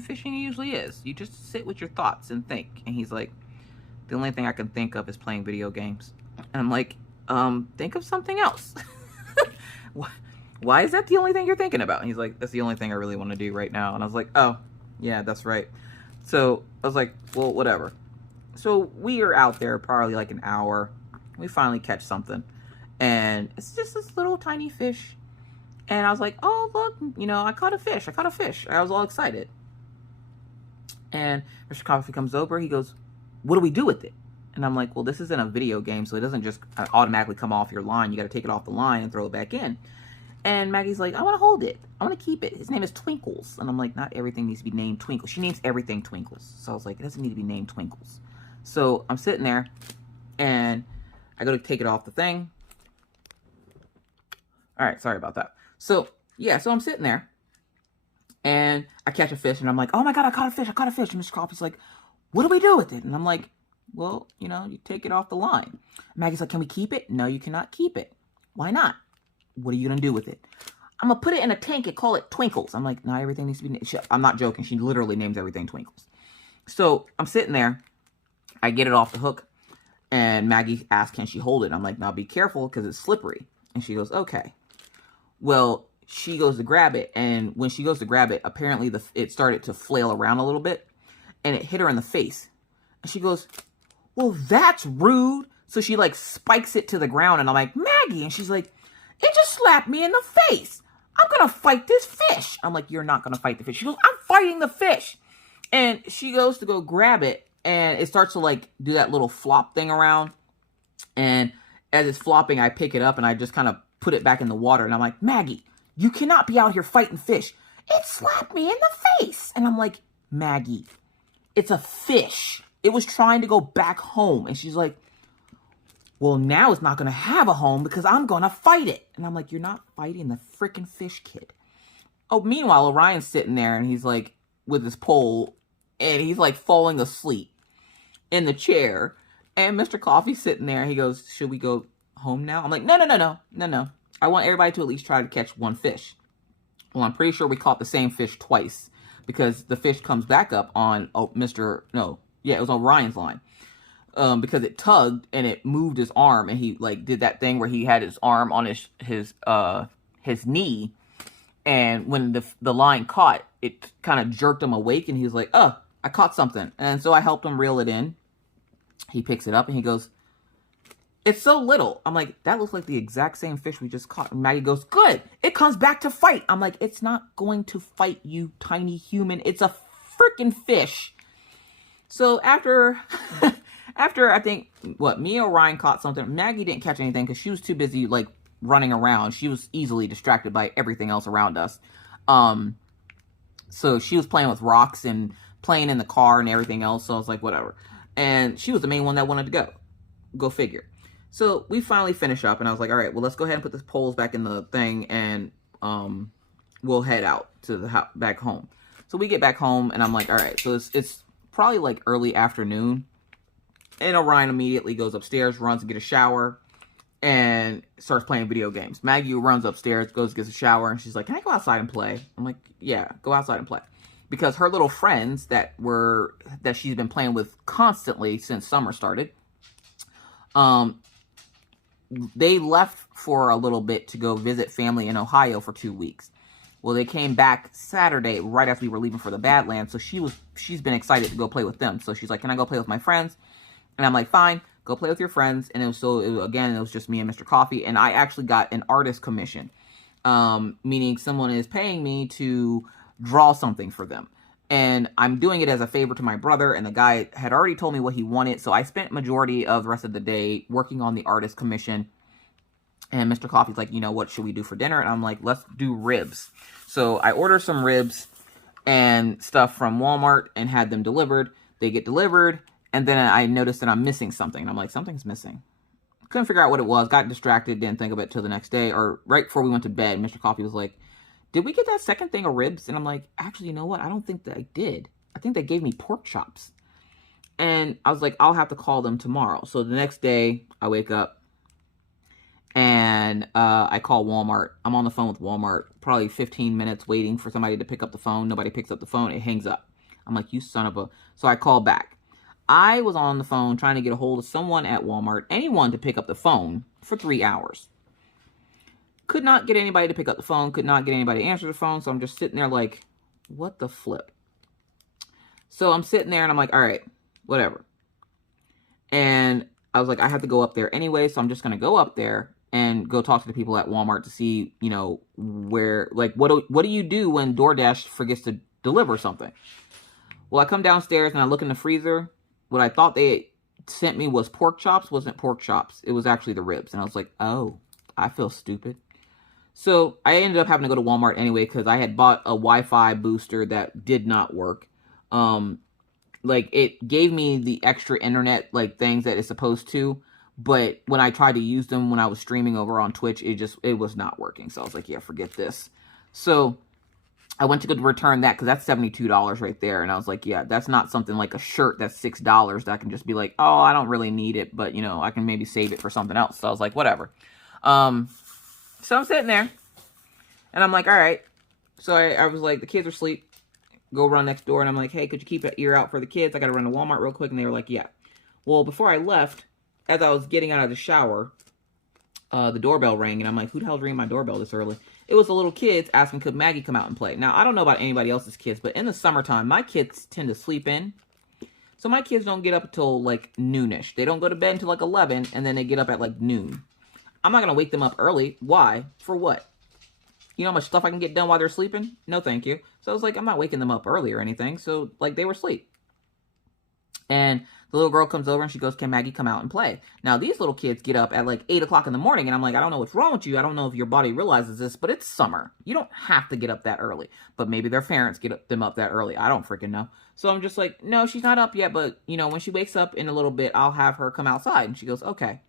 fishing usually is. You just sit with your thoughts and think. And he's like, the only thing I can think of is playing video games. And I'm like, think of something else. Why is that the only thing you're thinking about? And he's like, that's the only thing I really want to do right now. And I was like, oh, yeah, that's right. So I was like, well, whatever. So we are out there probably like an hour. We finally catch something. And it's just this little tiny fish. And I was like, oh, look, you know, I caught a fish. I caught a fish. I was all excited. And Mr. Coffee comes over. He goes, what do we do with it? And I'm like, well, this isn't a video game, so it doesn't just automatically come off your line. You got to take it off the line and throw it back in. And Maggie's like, I want to hold it. I want to keep it. His name is Twinkles. And I'm like, not everything needs to be named Twinkles. She names everything Twinkles. So I was like, it doesn't need to be named Twinkles. So I'm sitting there, and I go to take it off the thing. All right, sorry about that. So, yeah, so I'm sitting there, and I catch a fish, and I'm like, oh, my God, I caught a fish. And Mr. Coffee's like, what do we do with it? And I'm like, well, you know, you take it off the line. Maggie's like, can we keep it? No, you cannot keep it. Why not? What are you going to do with it? I'm going to put it in a tank and call it Twinkles. I'm like, no, everything needs to be... I'm not joking. She literally names everything Twinkles. So I'm sitting there. I get it off the hook. And Maggie asks, can she hold it? I'm like, now be careful because it's slippery. And she goes, okay. Well, she goes to grab it. And when she goes to grab it, apparently it started to flail around a little bit. And it hit her in the face. And she goes, well, that's rude. So she like spikes it to the ground. And I'm like, Maggie. And she's like, it just slapped me in the face. I'm going to fight this fish. I'm like, you're not going to fight the fish. She goes, I'm fighting the fish. And she goes to go grab it. And it starts to like do that little flop thing around. And as it's flopping, I pick it up and I just kind of put it back in the water. And I'm like, Maggie, you cannot be out here fighting fish. It slapped me in the face. And I'm like, Maggie, it's a fish. It was trying to go back home. And she's like, well, now it's not going to have a home because I'm going to fight it. And I'm like, you're not fighting the freaking fish, kid. Oh, meanwhile, Orion's sitting there and he's like with his pole and he's like falling asleep in the chair. And Mr. Coffee's sitting there. He goes, should we go home now? I'm like, no. I want everybody to at least try to catch one fish. Well, I'm pretty sure we caught the same fish twice because the fish comes back up on it was on Ryan's line. Because it tugged and it moved his arm and he like did that thing where he had his arm on his knee, and when the line caught, it kind of jerked him awake and he was like, oh, I caught something. And so I helped him reel it in. He picks it up and he goes, it's so little. I'm like, that looks like the exact same fish we just caught. And Maggie goes, good, it comes back to fight. I'm like, it's not going to fight, you tiny human. It's a freaking fish. So after I think, me and Orion caught something. Maggie didn't catch anything because she was too busy, like, running around. She was easily distracted by everything else around us. So she was playing with rocks and playing in the car and everything else. So I was like, whatever. And she was the main one that wanted to go. Go figure. So we finally finish up, and I was like, all right, well, let's go ahead and put the poles back in the thing, and we'll head out to the back home. So we get back home, and I'm like, all right, so it's probably, like, early afternoon. And Orion immediately goes upstairs, runs to get a shower, and starts playing video games. Maggie runs upstairs, goes, gets a shower, and she's like, can I go outside and play? I'm like, yeah, go outside and play. Because her little friends that she's been playing with constantly since summer started, they left for a little bit to go visit family in Ohio for 2 weeks. Well, they came back Saturday right after we were leaving for the Badlands, so she's been excited to go play with them. So she's like, can I go play with my friends? And I'm like, fine, go play with your friends. And it was just me and Mr. Coffee. And I actually got an artist commission, meaning someone is paying me to draw something for them. And I'm doing it as a favor to my brother. And the guy had already told me what he wanted. So I spent majority of the rest of the day working on the artist commission. And Mr. Coffee's like, you know, what should we do for dinner? And I'm like, let's do ribs. So I ordered some ribs and stuff from Walmart and had them delivered. They get delivered. And then I noticed that I'm missing something. And I'm like, something's missing. Couldn't figure out what it was. Got distracted. Didn't think of it till the next day. Or right before we went to bed, Mr. Coffee was like, did we get that second thing of ribs? And I'm like, actually, you know what? I don't think that I did. I think they gave me pork chops. And I was like, I'll have to call them tomorrow. So the next day, I wake up. And I call Walmart. I'm on the phone with Walmart. Probably 15 minutes waiting for somebody to pick up the phone. Nobody picks up the phone. It hangs up. I'm like, you son of a... So I call back. I was on the phone trying to get a hold of someone at Walmart, anyone to pick up the phone for 3 hours. Could not get anybody to pick up the phone. Could not get anybody to answer the phone. So I'm just sitting there like, what the flip? So I'm sitting there and I'm like, all right, whatever. And I was like, I have to go up there anyway. So I'm just going to go up there and go talk to the people at Walmart to see, you know, where, like, what do you do when DoorDash forgets to deliver something? Well, I come downstairs and I look in the freezer. What I thought they sent me was pork chops. Wasn't pork chops. It was actually the ribs. And I was like, oh, I feel stupid. So I ended up having to go to Walmart anyway because I had bought a Wi-Fi booster that did not work. Like, it gave me the extra internet, like, things that it's supposed to. But when I tried to use them when I was streaming over on Twitch, it was not working. So I was like, yeah, forget this. So I went to go return that because that's $72 right there. And I was like, yeah, that's not something like a shirt that's $6 that I can just be like, oh, I don't really need it. But, you know, I can maybe save it for something else. So I was like, whatever. So I'm sitting there. And I'm like, all right. So I was like, the kids are asleep. Go run next door. And I'm like, hey, could you keep an ear out for the kids? I got to run to Walmart real quick. And they were like, yeah. Well, before I left, as I was getting out of the shower, the doorbell rang. And I'm like, who the hell's ringing my doorbell this early? It was the little kids asking, could Maggie come out and play? Now, I don't know about anybody else's kids, but in the summertime, my kids tend to sleep in. So my kids don't get up until like noonish. They don't go to bed until like 11, and then they get up at like noon. I'm not going to wake them up early. Why? For what? You know how much stuff I can get done while they're sleeping? No, thank you. So I was like, I'm not waking them up early or anything. So, like, they were asleep. And the little girl comes over and she goes, can Maggie come out and play? Now, these little kids get up at like 8 o'clock in the morning. And I'm like, I don't know what's wrong with you. I don't know if your body realizes this, but it's summer. You don't have to get up that early. But maybe their parents get them up that early. I don't freaking know. So I'm just like, no, she's not up yet. But, you know, when she wakes up in a little bit, I'll have her come outside. And she goes, okay.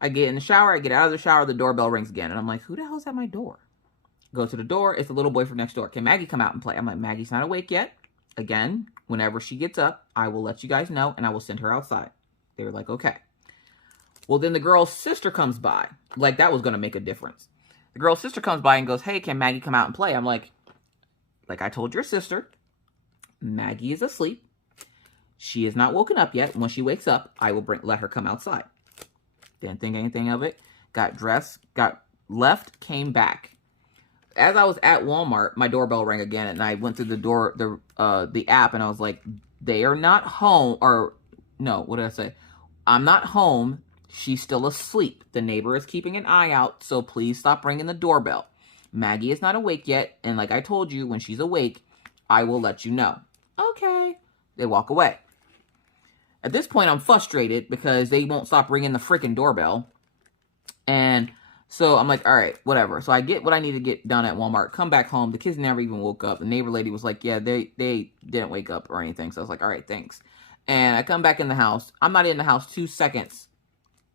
I get in the shower. I get out of the shower. The doorbell rings again. And I'm like, who the hell's at my door? Go to the door. It's the little boy from next door. Can Maggie come out and play? I'm like, Maggie's not awake yet. Again, whenever she gets up, I will let you guys know, and I will send her outside. They were like, okay. Well, then the girl's sister comes by. Like, that was going to make a difference. The girl's sister comes by and goes, hey, can Maggie come out and play? I'm like I told your sister, Maggie is asleep. She is not woken up yet. When she wakes up, I will let her come outside. Didn't think anything of it. Got dressed, got left, came back. As I was at Walmart, my doorbell rang again, and I went through the app, and I was like, they are not home, or, no, what did I say? I'm not home. She's still asleep. The neighbor is keeping an eye out, so please stop ringing the doorbell. Maggie is not awake yet, and like I told you, when she's awake, I will let you know. Okay. They walk away. At this point, I'm frustrated because they won't stop ringing the freaking doorbell, and so I'm like, all right, whatever. So I get what I need to get done at Walmart, come back home. The kids never even woke up. The neighbor lady was like, yeah, they didn't wake up or anything. So I was like, all right, thanks. And I come back in the house. I'm not in the house 2 seconds.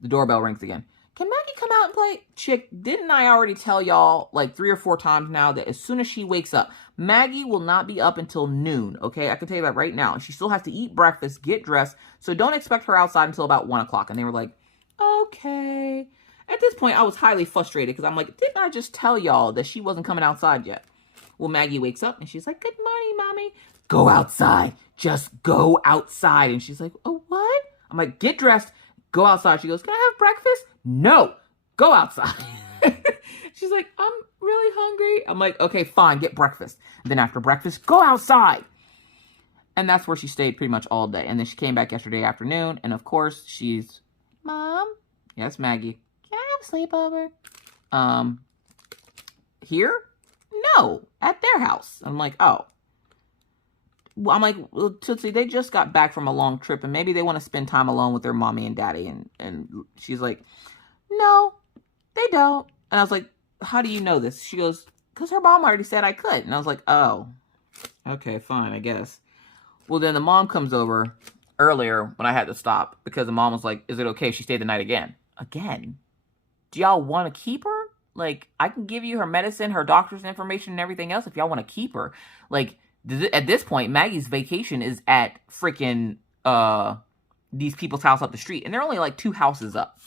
The doorbell rings again. Can Maggie come out and play? Chick, didn't I already tell y'all like 3 or 4 times now that as soon as she wakes up, Maggie will not be up until noon, okay? I can tell you that right now. She still has to eat breakfast, get dressed. So don't expect her outside until about 1 o'clock. And they were like, okay. At this point, I was highly frustrated because I'm like, didn't I just tell y'all that she wasn't coming outside yet? Well, Maggie wakes up and she's like, good morning, Mommy. Go outside. Just go outside. And she's like, oh, what? I'm like, get dressed. Go outside. She goes, can I have breakfast? No. Go outside. She's like, I'm really hungry. I'm like, okay, fine. Get breakfast. And then after breakfast, go outside. And that's where she stayed pretty much all day. And then she came back yesterday afternoon. And of course, she's, Mom? Yes, Maggie. Sleepover. Here? No, at their house. I'm like, oh. Well, I'm like, well, Tootsie, they just got back from a long trip, and maybe they want to spend time alone with their mommy and daddy. And she's like, no, they don't. And I was like, how do you know this? She goes, because her mom already said I could. And I was like, oh, okay, fine, I guess. Well, then the mom comes over earlier when I had to stop because the mom was like, is it okay if she stayed the night again? Again? Do y'all want to keep her? Like, I can give you her medicine, her doctor's information, and everything else if y'all want to keep her. Like, at this point, Maggie's vacation is at freaking these people's house up the street. And they're only like 2 houses up.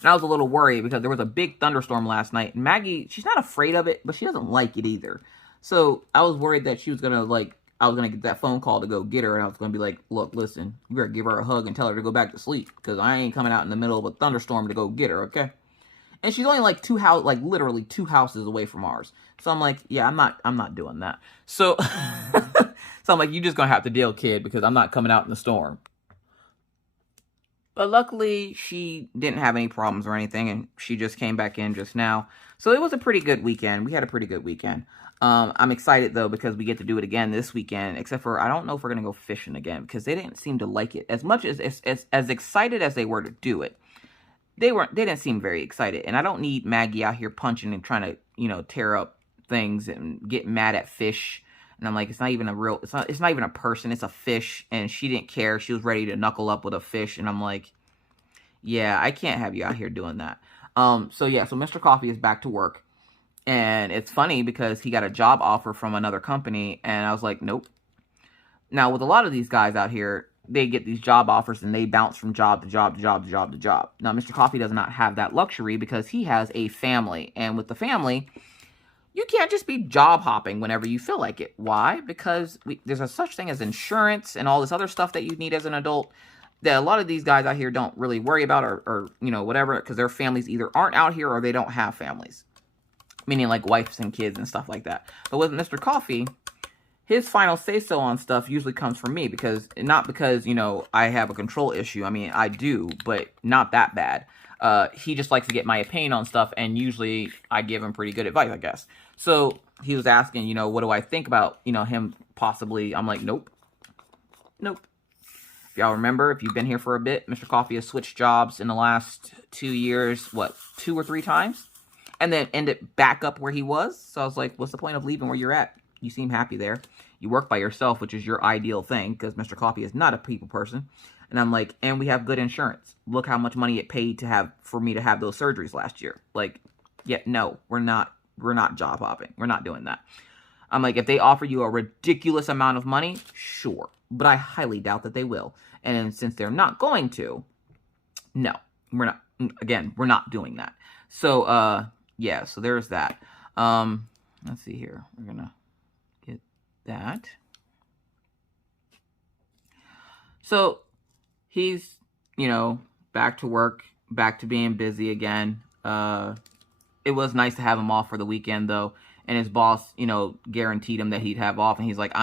And I was a little worried because there was a big thunderstorm last night. And Maggie, she's not afraid of it, but she doesn't like it either. So I was worried that she was going to like, I was going to get that phone call to go get her. And I was going to be like, look, listen, you better give her a hug and tell her to go back to sleep. Because I ain't coming out in the middle of a thunderstorm to go get her, okay? And she's only like literally 2 houses away from ours. So I'm like, yeah, I'm not doing that. So, so I'm like, you're just going to have to deal, kid, because I'm not coming out in the storm. But luckily, she didn't have any problems or anything, and she just came back in just now. So it was a pretty good weekend. We had a pretty good weekend. I'm excited, though, because we get to do it again this weekend, except for I don't know if we're going to go fishing again, because they didn't seem to like it as much as excited as they were to do it. They didn't seem very excited, and I don't need Maggie out here punching and trying to, tear up things and get mad at fish. And I'm like, it's not even a person, it's a fish. And she didn't care. She was ready to knuckle up with a fish. And I'm like, yeah, I can't have you out here doing that. So Mr. Coffee is back to work. And it's funny because he got a job offer from another company. And I was like, nope. Now, with a lot of these guys out here, they get these job offers and they bounce from job to job to job to job to job. Now, Mr. Coffee does not have that luxury because he has a family. And with the family, you can't just be job hopping whenever you feel like it. Why? Because there's a such thing as insurance and all this other stuff that you need as an adult that a lot of these guys out here don't really worry about or whatever, because their families either aren't out here or they don't have families. Meaning like wives and kids and stuff like that. But with Mr. Coffee, his final say-so on stuff usually comes from me not because, I have a control issue. I mean, I do, but not that bad. He just likes to get my opinion on stuff, and usually I give him pretty good advice, I guess. So he was asking, what do I think about, him possibly? I'm like, nope. If y'all remember, if you've been here for a bit, Mr. Coffee has switched jobs in the last 2 years, 2 or 3 times? And then ended back up where he was. So I was like, what's the point of leaving where you're at? You seem happy there. You work by yourself, which is your ideal thing, because Mr. Coffee is not a people person. And I'm like, and we have good insurance. Look how much money it paid for me to have those surgeries last year. Like, yeah, no, we're not job hopping. We're not doing that. I'm like, if they offer you a ridiculous amount of money, sure. But I highly doubt that they will. And since they're not going to, no, we're not. Again, we're not doing that. So, yeah, so there's that. Let's see here. We're going to get that. So he's, back to work, back to being busy again. It was nice to have him off for the weekend, though. And his boss, guaranteed him that he'd have off. And he's like,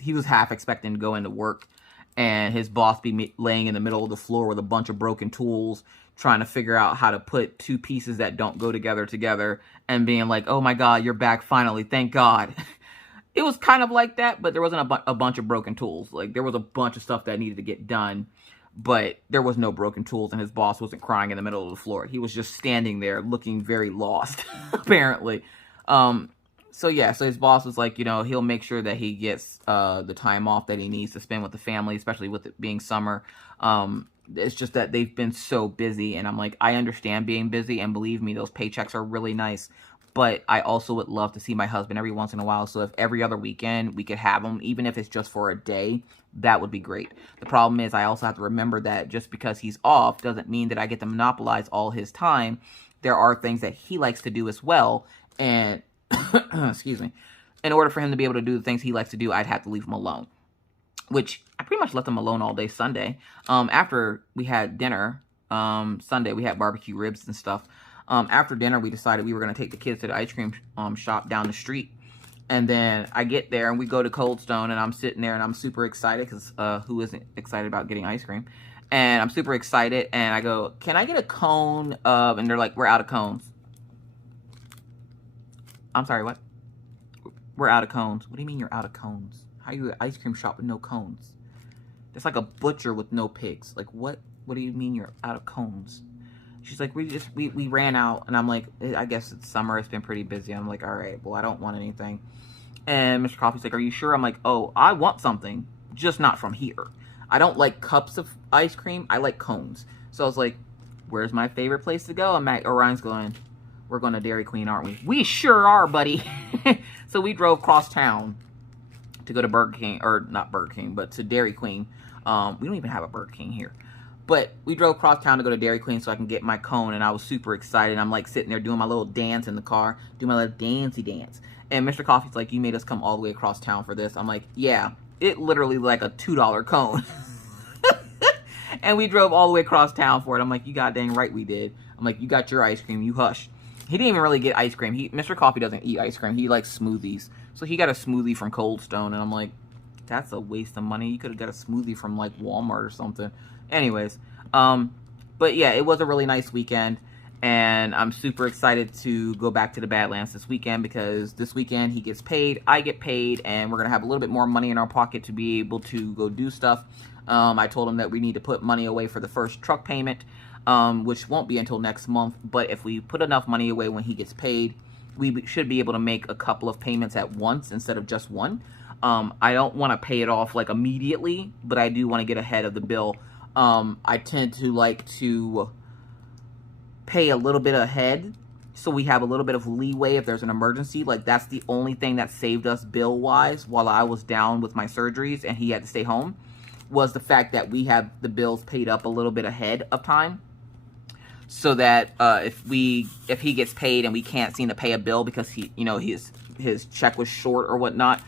he was half expecting to go into work. And his boss be laying in the middle of the floor with a bunch of broken tools, trying to figure out how to put 2 pieces that don't go together, and being like, oh my God, you're back finally, thank God. It was kind of like that, but there wasn't a bunch of broken tools. Like, there was a bunch of stuff that needed to get done, but there was no broken tools, and his boss wasn't crying in the middle of the floor. He was just standing there looking very lost, apparently. So his boss was like, he'll make sure that he gets the time off that he needs to spend with the family, especially with it being summer. It's just that they've been so busy, and I'm like, I understand being busy, and believe me, those paychecks are really nice. But I also would love to see my husband every once in a while. So if every other weekend we could have him, even if it's just for a day, that would be great. The problem is I also have to remember that just because he's off doesn't mean that I get to monopolize all his time. There are things that he likes to do as well. And, excuse me, in order for him to be able to do the things he likes to do, I'd have to leave him alone. Which I pretty much left him alone all day Sunday. After we had dinner, Sunday we had barbecue ribs and stuff. After dinner, we decided we were going to take the kids to the ice cream shop down the street. And then I get there and we go to Cold Stone, and I'm sitting there and I'm super excited because who isn't excited about getting ice cream? And I'm super excited and I go, can I get a cone of, and they're like, we're out of cones. I'm sorry, what? We're out of cones. What do you mean you're out of cones? How are you at an ice cream shop with no cones? It's like a butcher with no pigs. Like, what do you mean you're out of cones? She's like, we ran out. And I'm like, I guess it's summer. It's been pretty busy. I'm like, all right, well, I don't want anything. And Mr. Coffee's like, are you sure? I'm like, oh, I want something, just not from here. I don't like cups of ice cream. I like cones. So I was like, where's my favorite place to go? And Orion's going, we're going to Dairy Queen, aren't we? We sure are, buddy. So we drove across town to go to Burger King, or not Burger King, but to Dairy Queen. We don't even have a Burger King here. But we drove across town to go to Dairy Queen so I can get my cone, and I was super excited. I'm like sitting there doing my little dance in the car, doing my little dancey dance. And Mr. Coffee's like, you made us come all the way across town for this. I'm like, yeah, it literally like a $2 cone. And we drove all the way across town for it. I'm like, you goddamn right we did. I'm like, you got your ice cream, you hush. He didn't even really get ice cream. Mr. Coffee doesn't eat ice cream. He likes smoothies. So he got a smoothie from Cold Stone, and I'm like, that's a waste of money. You could have got a smoothie from like Walmart or something. Anyways, But yeah, it was a really nice weekend, and I'm super excited to go back to the Badlands this weekend, because this weekend he gets paid, I get paid, and we're going to have a little bit more money in our pocket to be able to go do stuff. I told him that we need to put money away for the first truck payment, which won't be until next month, but if we put enough money away when he gets paid, we should be able to make a couple of payments at once instead of just one. I don't want to pay it off like immediately, but I do want to get ahead of the bill. I tend to like to pay a little bit ahead, so we have a little bit of leeway if there's an emergency. Like, that's the only thing that saved us bill-wise while I was down with my surgeries and he had to stay home, was the fact that we have the bills paid up a little bit ahead of time, so that if he gets paid and we can't seem to pay a bill because his check was short or whatnot,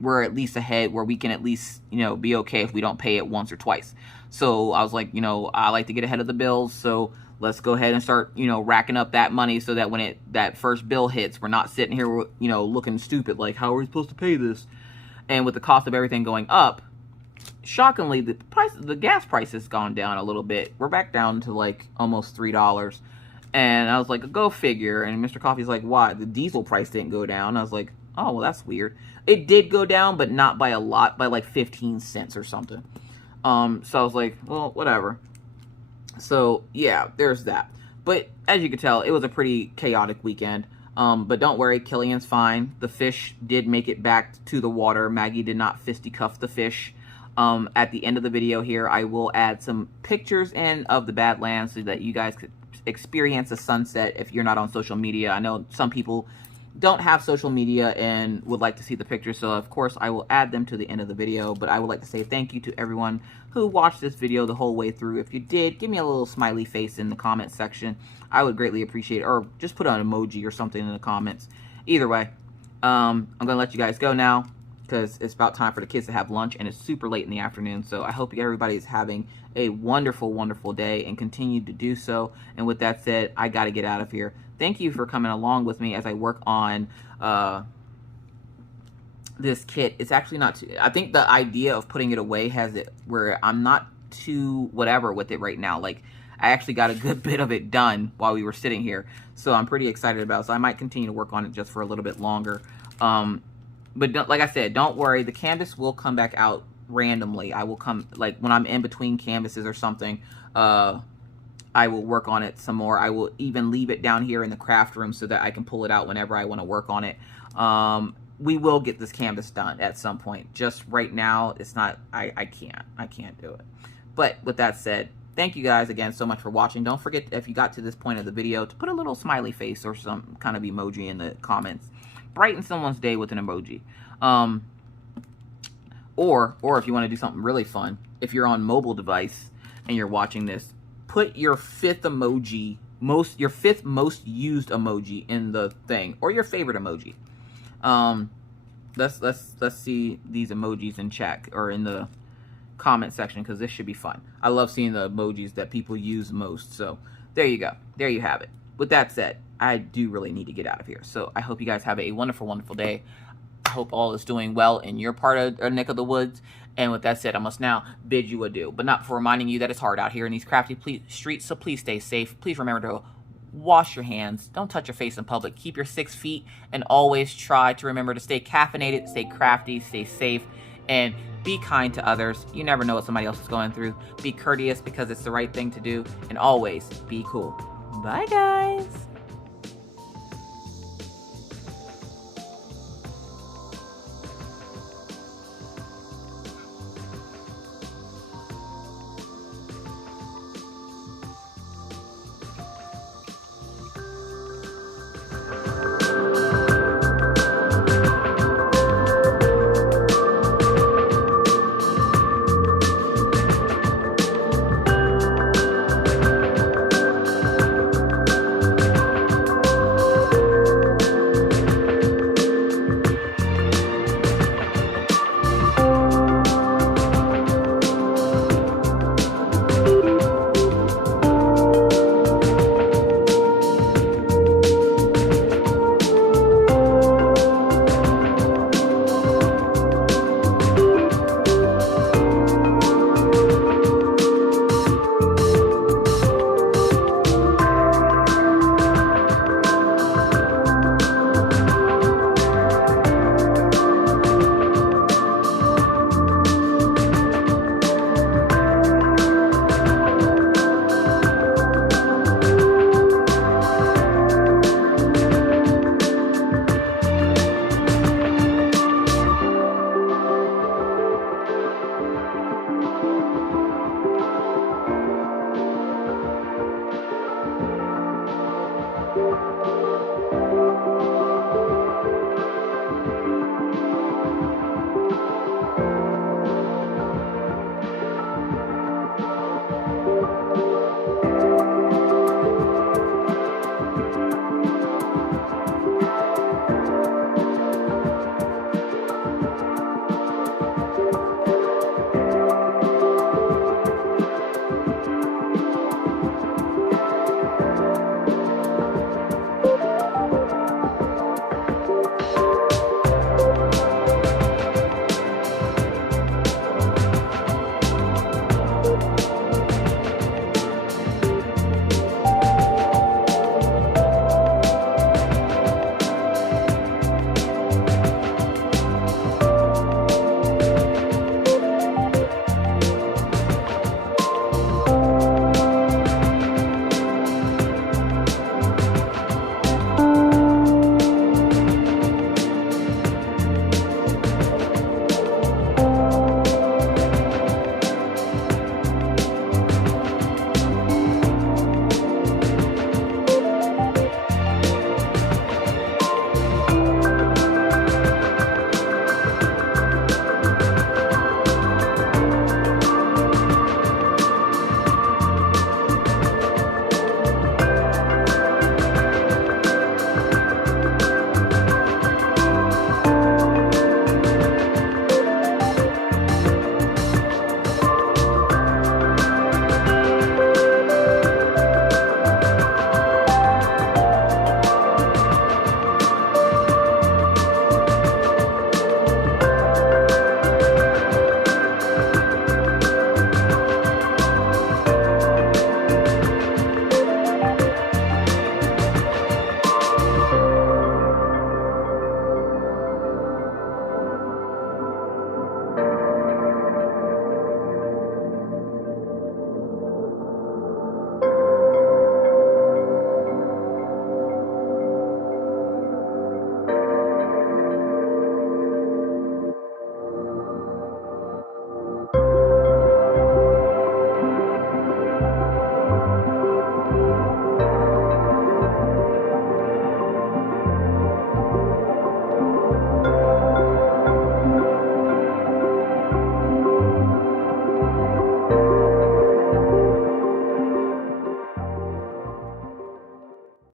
we're at least ahead where we can at least, be okay if we don't pay it once or twice. So I was like, I like to get ahead of the bills, so let's go ahead and start, racking up that money so that when that first bill hits, we're not sitting here, looking stupid, like, how are we supposed to pay this? And with the cost of everything going up, shockingly, the gas price has gone down a little bit. We're back down to like almost $3. And I was like, go figure. And Mr. Coffee's like, why? The diesel price didn't go down. I was like, oh, well, that's weird. It did go down, but not by a lot, by like 15 cents or something. So I was like, well, whatever. So yeah, there's that. But as you can tell, it was a pretty chaotic weekend. But don't worry, Killian's fine. The fish did make it back to the water. Maggie did not fisticuff the fish. At the end of the video here, I will add some pictures in of the Badlands so that you guys could experience a sunset if you're not on social media. I know some people don't have social media and would like to see the pictures, so of course I will add them to the end of the video. But I would like to say thank you to everyone who watched this video the whole way through. If you did, give me a little smiley face in the comment section. I would greatly appreciate it, or just put an emoji or something in the comments. Either way, I'm gonna let you guys go now, because it's about time for the kids to have lunch, and it's super late in the afternoon. So I hope everybody is having a wonderful, wonderful day and continue to do so. And with that said, I got to get out of here. Thank you for coming along with me as I work on this kit. It's actually not too, I think the idea of putting it away has it where I'm not too whatever with it right now. Like, I actually got a good bit of it done while we were sitting here. So I'm pretty excited about it. So I might continue to work on it just for a little bit longer. But like I said, don't worry. The canvas will come back out randomly. I will come, like, when I'm in between canvases or something, I will work on it some more. I will even leave it down here in the craft room so that I can pull it out whenever I want to work on it. We will get this canvas done at some point. Just right now, it's not, I can't do it. But with that said, thank you guys again so much for watching. Don't forget, if you got to this point of the video, to put a little smiley face or some kind of emoji in the comments. Brighten someone's day with an emoji. Or if you want to do something really fun, if you're on mobile device and you're watching this, put your fifth emoji, your fifth most used emoji in the thing, or your favorite emoji. Let's see these emojis in chat or in the comment section, because this should be fun. I love seeing the emojis that people use most. So there you go. There you have it. With that said, I do really need to get out of here. So I hope you guys have a wonderful, wonderful day. I hope all is doing well in your part of or neck of the woods. And with that said, I must now bid you adieu. But not for reminding you that it's hard out here in these crafty streets. So please stay safe. Please remember to wash your hands. Don't touch your face in public. Keep your 6 feet. And always try to remember to stay caffeinated, stay crafty, stay safe, and be kind to others. You never know what somebody else is going through. Be courteous because it's the right thing to do. And always be cool. Bye, guys.